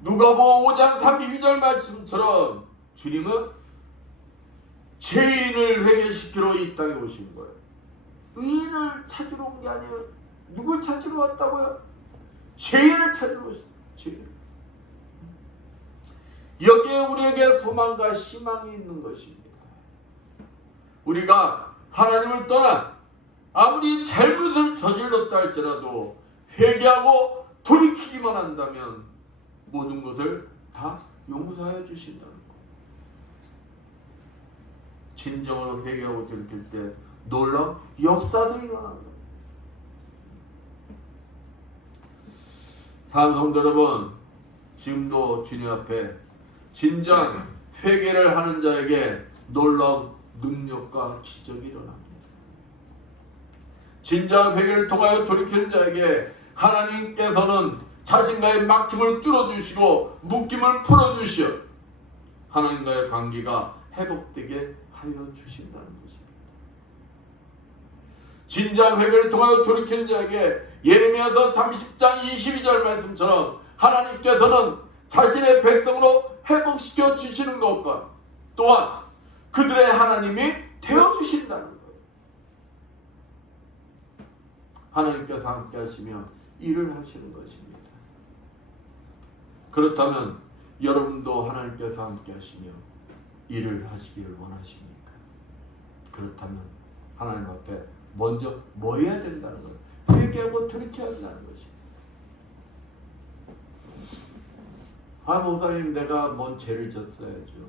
누가복음 5장 32절 말씀처럼 주님은 죄인을 회개시키러 이 땅에 오신 거예요. 의인을 찾으러 온 게 아니에요. 누굴 찾으러 왔다고요? 죄인을 찾으러 오신 죄인. 여기에 우리에게 소망과 희망이 있는 것입니다. 우리가 하나님을 떠나 아무리 잘못을 저질렀다 할지라도 회개하고 돌이키기만 한다면 모든 것을 다 용서하여 주신다는 것. 진정으로 회개하고 돌이킬 때 놀라운 역사도 일어난다. 사랑하는 성도 여러분, 지금도 주님 앞에 진정 회개를 하는 자에게 놀라운 능력과 기적이 일어납니다. 진정 회개를 통하여 돌이키는 자에게 하나님께서는 자신과의 막힘을 뚫어주시고 묶임을 풀어주시어 하나님과의 관계가 회복되게 하여 주신다는 것입니다. 진정 회개를 통하여 돌이키는 자에게 예레미야서 30장 22절 말씀처럼 하나님께서는 자신의 백성으로 회복시켜 주시는 것과 또한 그들의 하나님이 되어주신다는 거예요. 하나님께서 함께 하시며 일을 하시는 것입니다. 그렇다면 여러분도 하나님께서 함께 하시며 일을 하시기를 원하십니까? 그렇다면 하나님 앞에 먼저 뭐 해야 된다는 거예요? 회개하고 돌이켜야 한다는 것입니다. 아, 목사님 내가 뭔 죄를 졌어야죠.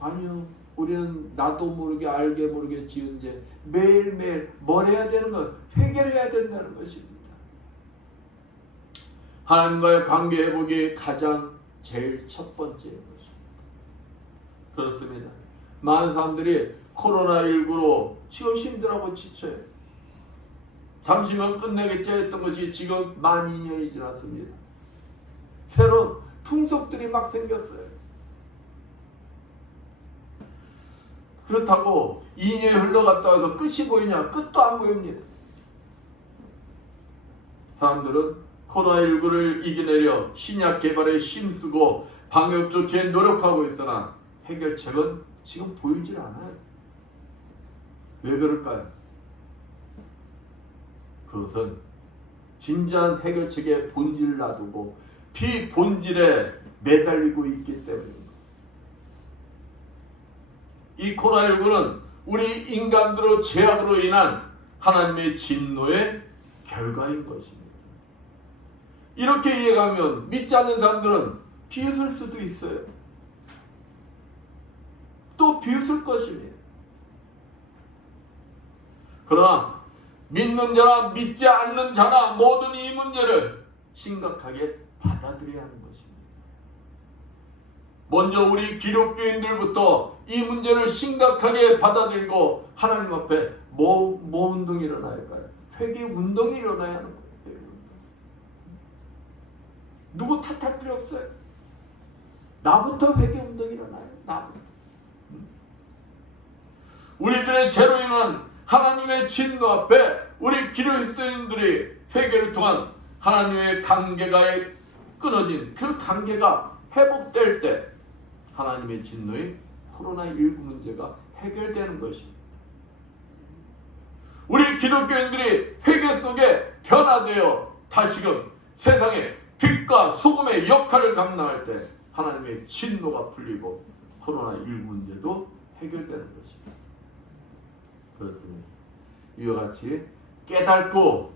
아니요. 우리는 나도 모르게 알게 모르게 지은 죄 매일매일 뭘 해야 되는 건 회개를 해야 된다는 것입니다. 하나님과의 관계 회복이 가장 제일 첫 번째인 것입니다. 그렇습니다. 많은 사람들이 코로나19로 지금 힘들어하고 지쳐요. 잠시만 끝내겠지 했던 것이 지금 만 2년이 지났습니다. 새로운 풍속들이 막 생겼어요. 그렇다고 2년이 흘러갔다 와서 끝이 보이냐? 끝도 안 보입니다. 사람들은 코로나19를 이겨내려 신약 개발에 힘쓰고 방역 조치에 노력하고 있으나 해결책은 지금 보이질 않아요. 왜 그럴까요? 그것은 진지한 해결책의 본질을 놔두고 비본질에 매달리고 있기 때문입니다. 이 코로나19는 우리 인간들의 죄악으로 인한 하나님의 진노의 결과인 것입니다. 이렇게 이해하면 믿지 않는 사람들은 비웃을 수도 있어요. 또 비웃을 것입니다. 그러나 믿는 자나 믿지 않는 자나 모든 이 문제를 심각하게 받아들여야 하는 것입니다. 먼저 우리 기독교인들부터 이 문제를 심각하게 받아들이고 하나님 앞에 뭐 운동이 일어나야 할까요? 회개 운동이 일어나야 하는 거예요. 회개 운동. 누구 탓할 필요 없어요. 나부터 회개 운동이 일어나요. 나부터. 우리들의 죄로 인한 하나님의 진노 앞에 우리 기독교인들이 회개를 통한 하나님의 관계가 끊어진 그 관계가 회복될 때 하나님의 진노의 코로나19 문제가 해결되는 것입니다. 우리 기독교인들이 회개 속에 변화되어 다시금 세상에 빛과 소금의 역할을 감당할 때 하나님의 진노가 풀리고 코로나19 문제도 해결되는 것입니다. 그렇습니다. 이와 같이 깨닫고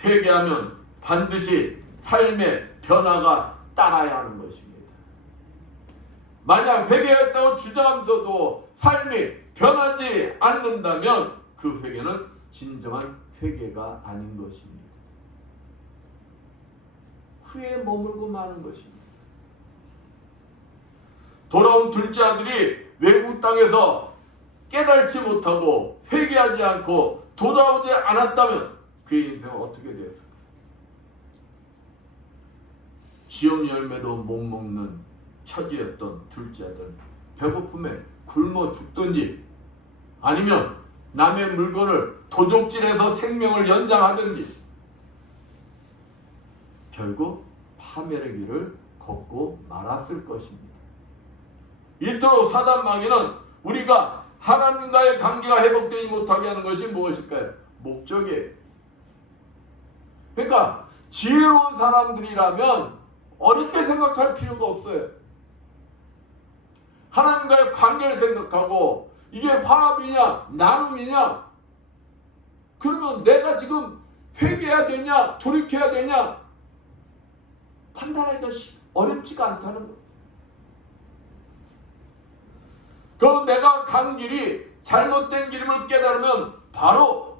회개하면 반드시 삶의 변화가 따라야 하는 것입니다. 만약 회개했다고 주장하면서도 삶이 변하지 않는다면 그 회개는 진정한 회개가 아닌 것입니다. 후회에 머물고 마는 것입니다. 돌아온 둘째 아들이 외국 땅에서 깨달지 못하고 회개하지 않고 돌아오지 않았다면 그의 인생은 어떻게 되었을까? 시험 열매도 못 먹는 처지였던 둘째 아들, 배고픔에 굶어 죽든지 아니면 남의 물건을 도적질해서 생명을 연장하든지 결국 파멸의 길을 걷고 말았을 것입니다. 이토록 사단 마귀는 우리가 하나님과의 관계가 회복되지 못하게 하는 것이 무엇일까요? 목적이에요. 그러니까 지혜로운 사람들이라면 어렵게 생각할 필요가 없어요. 하나님과의 관계를 생각하고 이게 화합이냐 나눔이냐, 그러면 내가 지금 회개해야 되냐 돌이켜야 되냐 판단하기가 어렵지가 않다는 거예요. 그럼 내가 간 길이 잘못된 길임을 깨달으면 바로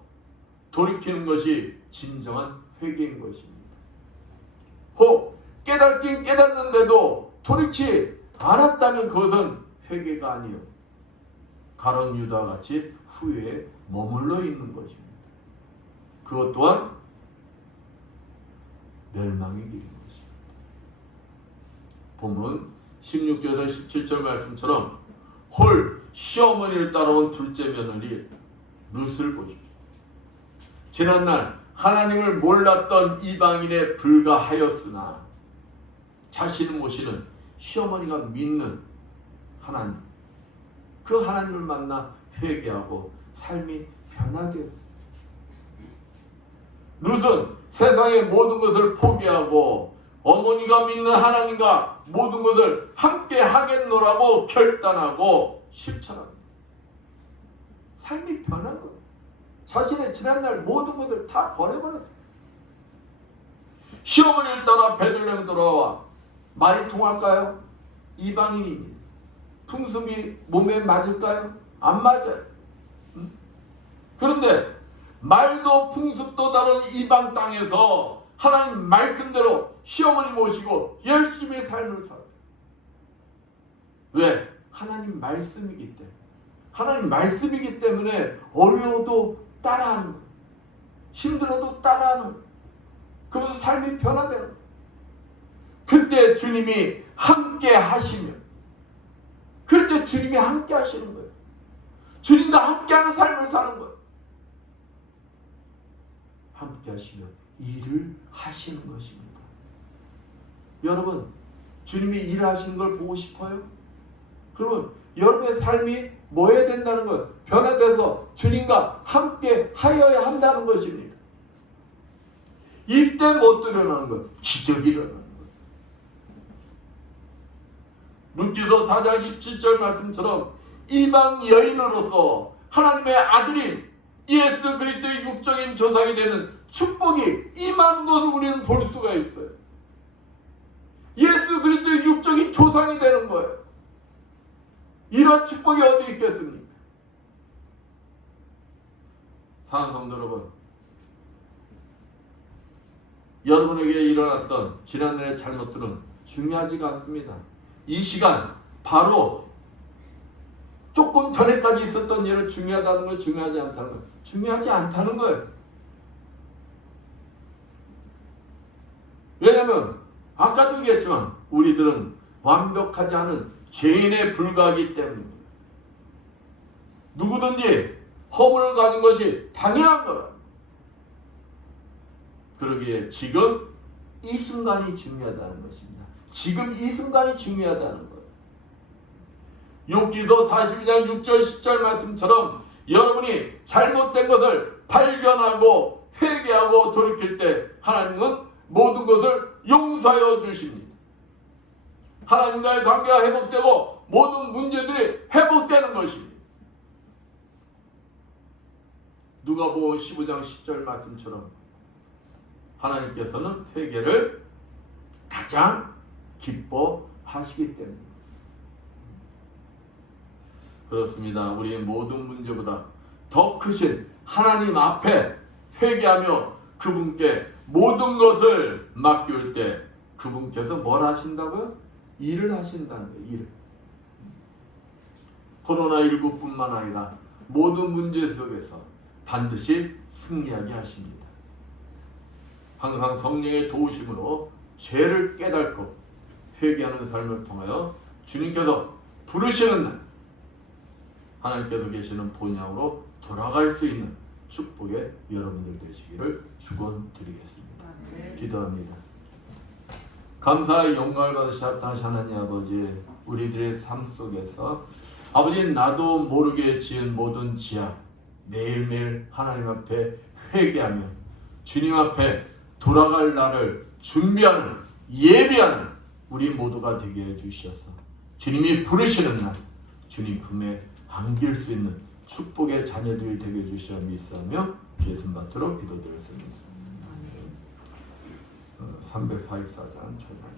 돌이키는 것이 진정한 회개인 것입니다. 혹 깨닫긴 깨닫는데도 돌이키지 않았다면 그것은 회개가 아니요 가룟 유다와 같이 후회에 머물러 있는 것입니다. 그것 또한 멸망의 길인 것입니다. 본문 16절에서 17절 말씀처럼 홀 시어머니를 따라온 둘째 며느리 룻을 보십시오. 지난날 하나님을 몰랐던 이방인에 불과하였으나 자신을 모시는 시어머니가 믿는 하나님, 그 하나님을 만나 회개하고 삶이 변화되었습니다. 룻은 세상의 모든 것을 포기하고 어머니가 믿는 하나님과 모든 것을 함께 하겠노라고 결단하고 실천합니다. 삶이 변한 거예요. 자신의 지난날 모든 것을 다 버려버렸어요. 시어머니를 따라 베들레헴 돌아와 말이 통할까요? 이방인입니다. 풍습이 몸에 맞을까요? 안 맞아요. 그런데 말도 풍습도 다른 이방 땅에서 하나님 말씀대로 시어머니 모시고 열심히 삶을 살아요. 왜? 하나님 말씀이기 때문에. 하나님 말씀이기 때문에 어려워도 따라하는 거예요. 힘들어도 따라하는 거예요. 그러면서 삶이 변화되는 거예요. 그때 주님이 함께 하시면, 그때 주님이 함께 하시는 거예요. 주님과 함께하는 삶을 사는 거예요. 함께 하시면 일을 하시는 것입니다. 여러분, 주님이 일을 하시는 걸 보고 싶어요? 그러면 여러분의 삶이 뭐 해야 된다는 거예요? 변화돼서 주님과 함께 하여야 한다는 것입니다. 이때 못 일어나는 거예요? 기적이 일어나는 거예요. 룻기서 4장 17절 말씀처럼 이방 여인으로서 하나님의 아들인 예수 그리스도의 육적인 조상이 되는 축복이 임하는 것을 우리는 볼 수가 있어요. 예수 그리스도의 육적인 조상이 되는 거예요. 이런 축복이 어디 있겠습니까? 사랑하는 성도 여러분, 여러분에게 일어났던 지난날의 잘못들은 중요하지가 않습니다. 이 시간 바로 조금 전에까지 있었던 일은 중요하다는 거예요? 중요하지 않다는 거예요? 중요하지 않다는 거예요. 왜냐하면 아까도 얘기했지만 우리들은 완벽하지 않은 죄인에 불과하기 때문입니다. 누구든지 허물을 가진 것이 당연한 거라. 그러기에 지금 이 순간이 중요하다는 것입니다. 지금 이 순간이 중요하다는 거예요. 욥기서 42장 6절 10절 말씀처럼 여러분이 잘못된 것을 발견하고 회개하고 돌이킬 때 하나님은 모든 것을 용서하여 주십니다. 하나님과의 관계가 회복되고 모든 문제들이 회복되는 것입니다. 누가복음 15장 10절 말씀처럼 하나님께서는 회개를 가장 기뻐하시기 때문입니다. 그렇습니다. 우리의 모든 문제보다 더 크신 하나님 앞에 회개하며 그분께 모든 것을 맡길 때 그분께서 뭘 하신다고요? 일을 하신다는 거예요. 일을. 코로나19뿐만 아니라 모든 문제 속에서 반드시 승리하게 하십니다. 항상 성령의 도우심으로 죄를 깨닫고 회개하는 삶을 통하여 주님께서 부르시는 날 하나님께서 계시는 본향으로 돌아갈 수 있는 축복의 여러분들 되시기를 축원드리겠습니다. 기도합니다. 감사의 영광을 받으셨다 하나님 아버지, 우리들의 삶 속에서 아버지 나도 모르게 지은 모든 지악 매일매일 하나님 앞에 회개하며 주님 앞에 돌아갈 날을 준비하는 예비하는 우리 모두가 되게 해주셔서 주님이 부르시는 날 주님 품에 안길 수 있는 축복의 자녀들이 되게 해주시어 믿사며 예수 받도록 기도드렸습니다. 344장 찬양.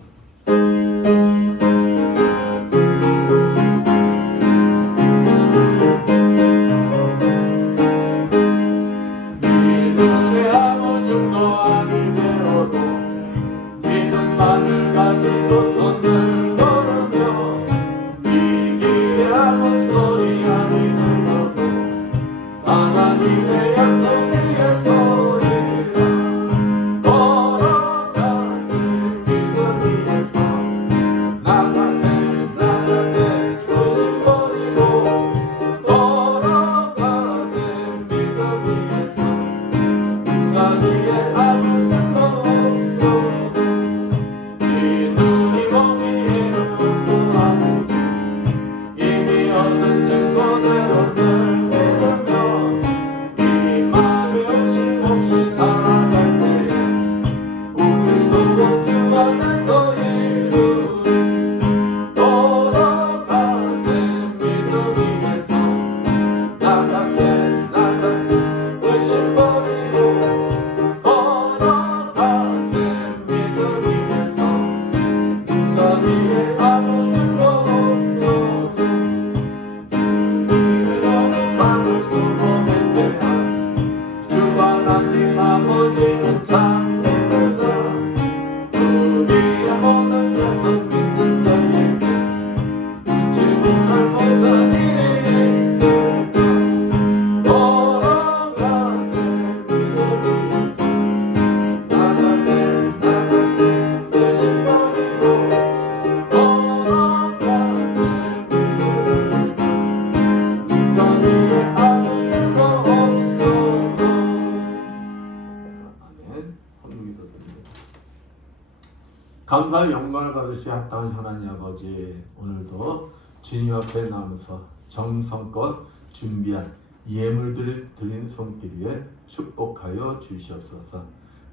감사의 영광을 받으시 합당한 하나님 아버지, 오늘도 주님 앞에 나오면서 정성껏 준비한 예물들을 드린 손길 위에 축복하여 주시옵소서.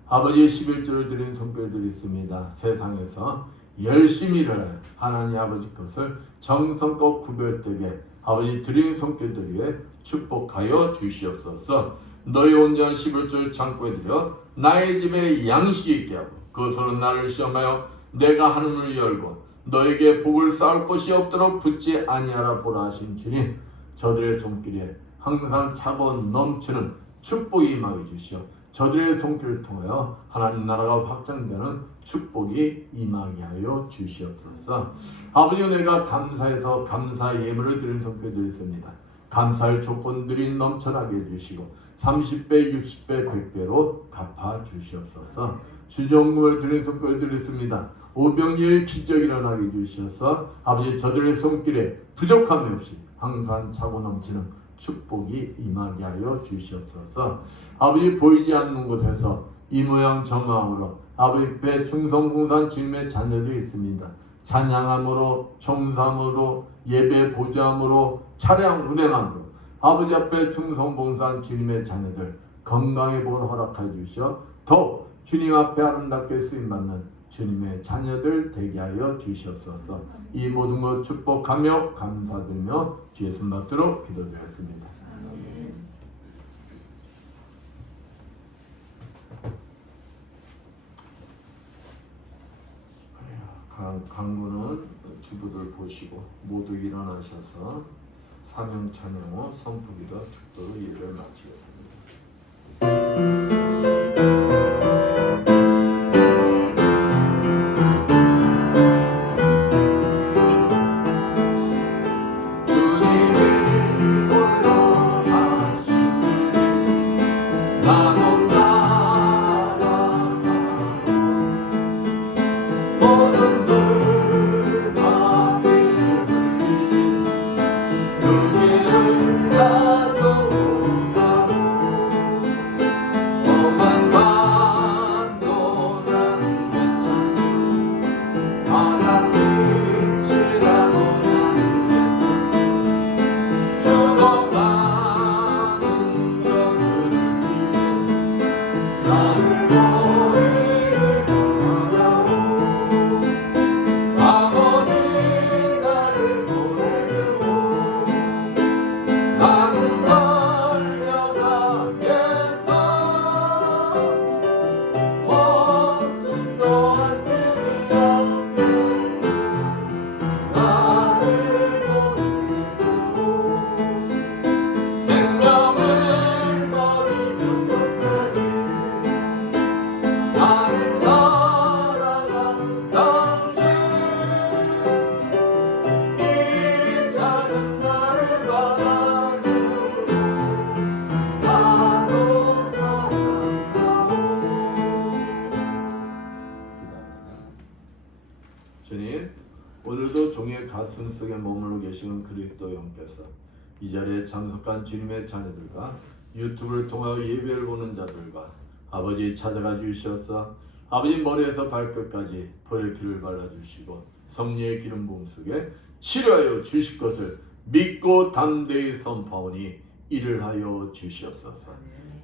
아버지의 11조를 드린 손길들이 있습니다. 세상에서 열심히 일하여 하나님 아버지 것을 정성껏 구별되게 아버지 드린 손길들 위에 축복하여 주시옵소서. 너희 온전한 11조를 창고에 들여 나의 집에 양식이 있게 하고 그것으로 나를 시험하여 내가 하늘을 열고 너에게 복을 쌓을 것이 없도록 붙지 아니하라 보라 하신 주님, 저들의 손길에 항상 차고 넘치는 축복이 임하게 주시오. 저들의 손길을 통하여 하나님 나라가 확장되는 축복이 임하게 하여 주시옵소서. 아버지, 내가 감사해서 감사 예물을 드린 손길들이 있습니다. 감사할 조건들이 넘쳐나게 해주시고 30배, 60배, 100배로 갚아 주시옵소서. 주정금을 드린 손길들이 있습니다. 오병이의 기적이 일어나게 해주셔서 아버지 저들의 손길에 부족함이 없이 항상 차고 넘치는 축복이 임하게 하여 주시옵소서. 아버지, 보이지 않는 곳에서 이 모양 저 모양으로 아버지 앞에 충성봉산 주님의 자녀들이 있습니다. 찬양함으로, 청삼으로, 예배 보좌함으로, 차량 운행함으로 아버지 앞에 충성봉산 주님의 자녀들 건강의 복을 허락해 주시어 더욱 주님 앞에 아름답게 쓰임받는 주님의 자녀들 되게 하여 주시옵소서. 이 모든 것 축복하며 감사드리며 주의 손 받도록 기도드렸습니다. 강구는 주부들 보시고 모두 일어나셔서 사명 찬양 후 선포기도 축도로 예배를 마치겠습니다. 주님, 오늘도 종의 가슴 속에 머물러 계시는 그리스도 영께서 이 자리에 참석한 주님의 자녀들과 유튜브를 통하여 예배를 보는 자들과 아버지 찾아가 주셔서 아버지 머리에서 발끝까지 벌의 피를 발라주시고 성령의 기름 부음 속에 치료하여 주실 것을 믿고 담대히 선포하오니 이를 하여 주시옵소서.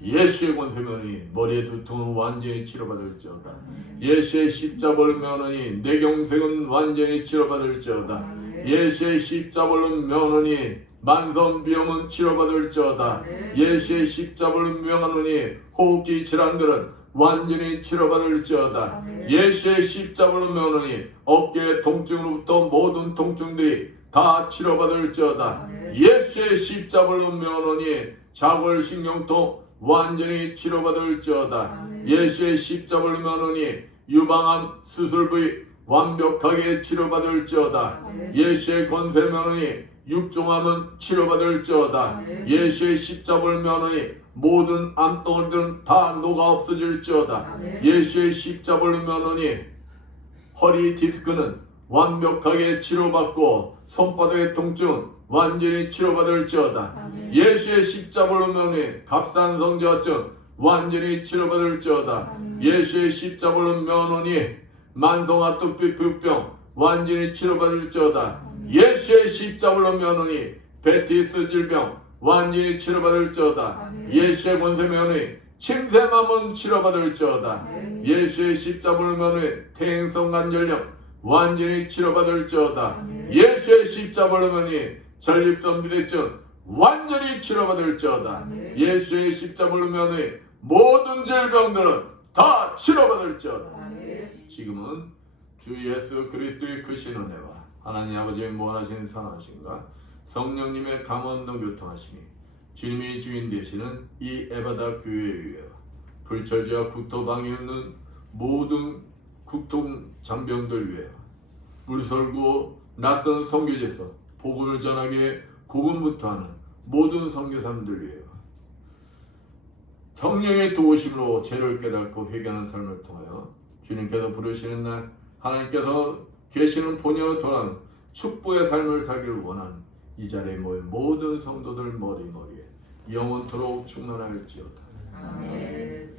예수의 권세면이 머리의 두통은 완전히 치료받을지어다. 예수의 십자벌 면허니 내 경색은 완전히 치료받을지어다. 예수의 십자벌 면허니 만성비염은 치료받을지어다. 예수의 십자벌 명하노니 호흡기 질환들은 완전히 치료받을지어다. 예수의 십자벌 면허니 어깨 통증으로부터 모든 통증들이 다 치료받을지어다. 예수의 십자벌 면허니 자골신경통 완전히 치료받을지어다. 예수의 십자벌 면허니 유방암 수술 부위 완벽하게 치료받을지어다. 예수의 권세 면허니 육종암은 치료받을지어다. 예수의 십자벌 면허니 모든 암덩어리들은 다 녹아 없어질지어다. 예수의 십자벌 면허니 허리 디스크는 완벽하게 치료받고 손바닥의 통증은 완전히 치료받을지어다. 예수의 십자벌로 면허니 갑상선저하증 완전히 치료받을지어다. 예수의 십자벌로 면허니 만성아토피병 완전히 치료받을지어다. 예수의 십자벌로 면허니 베티스 질병 완전히 치료받을지어다. 예수의 권세 면허니 침샘암은 치료받을지어다. 예수의 십자벌로 면허니 퇴행성 관절염 완전히 치료받을지어다. 예수의 십자벌로 면허니 전립선 비대증 완전히 치료받을지어다. 예수의 십자벌로 면허니 모든 질병들은 다 치료받을지어다. 지금은 주 예수 그리스도의 크신 은혜와 하나님 아버지의 무한하신 선하심과 성령님의 감원동 교통하심이 주님이 주인 되시는 이 에바다 교회에 의해 불철주와 국토방위 없는 모든 국통 장병들 위해 물설고 낯선 선교지에서 복음을 전하기에 고군분투하는 모든 선교사님들 위해 성령의 도우심으로 죄를 깨닫고 회개하는 삶을 통하여 주님께서 부르시는 날 하나님께서 계시는 본연의 도란 축복의 삶을 살기를 원하는 이 자리에 모인 모든 성도들 머리머리에 영원토록 충만할지어다. 아멘.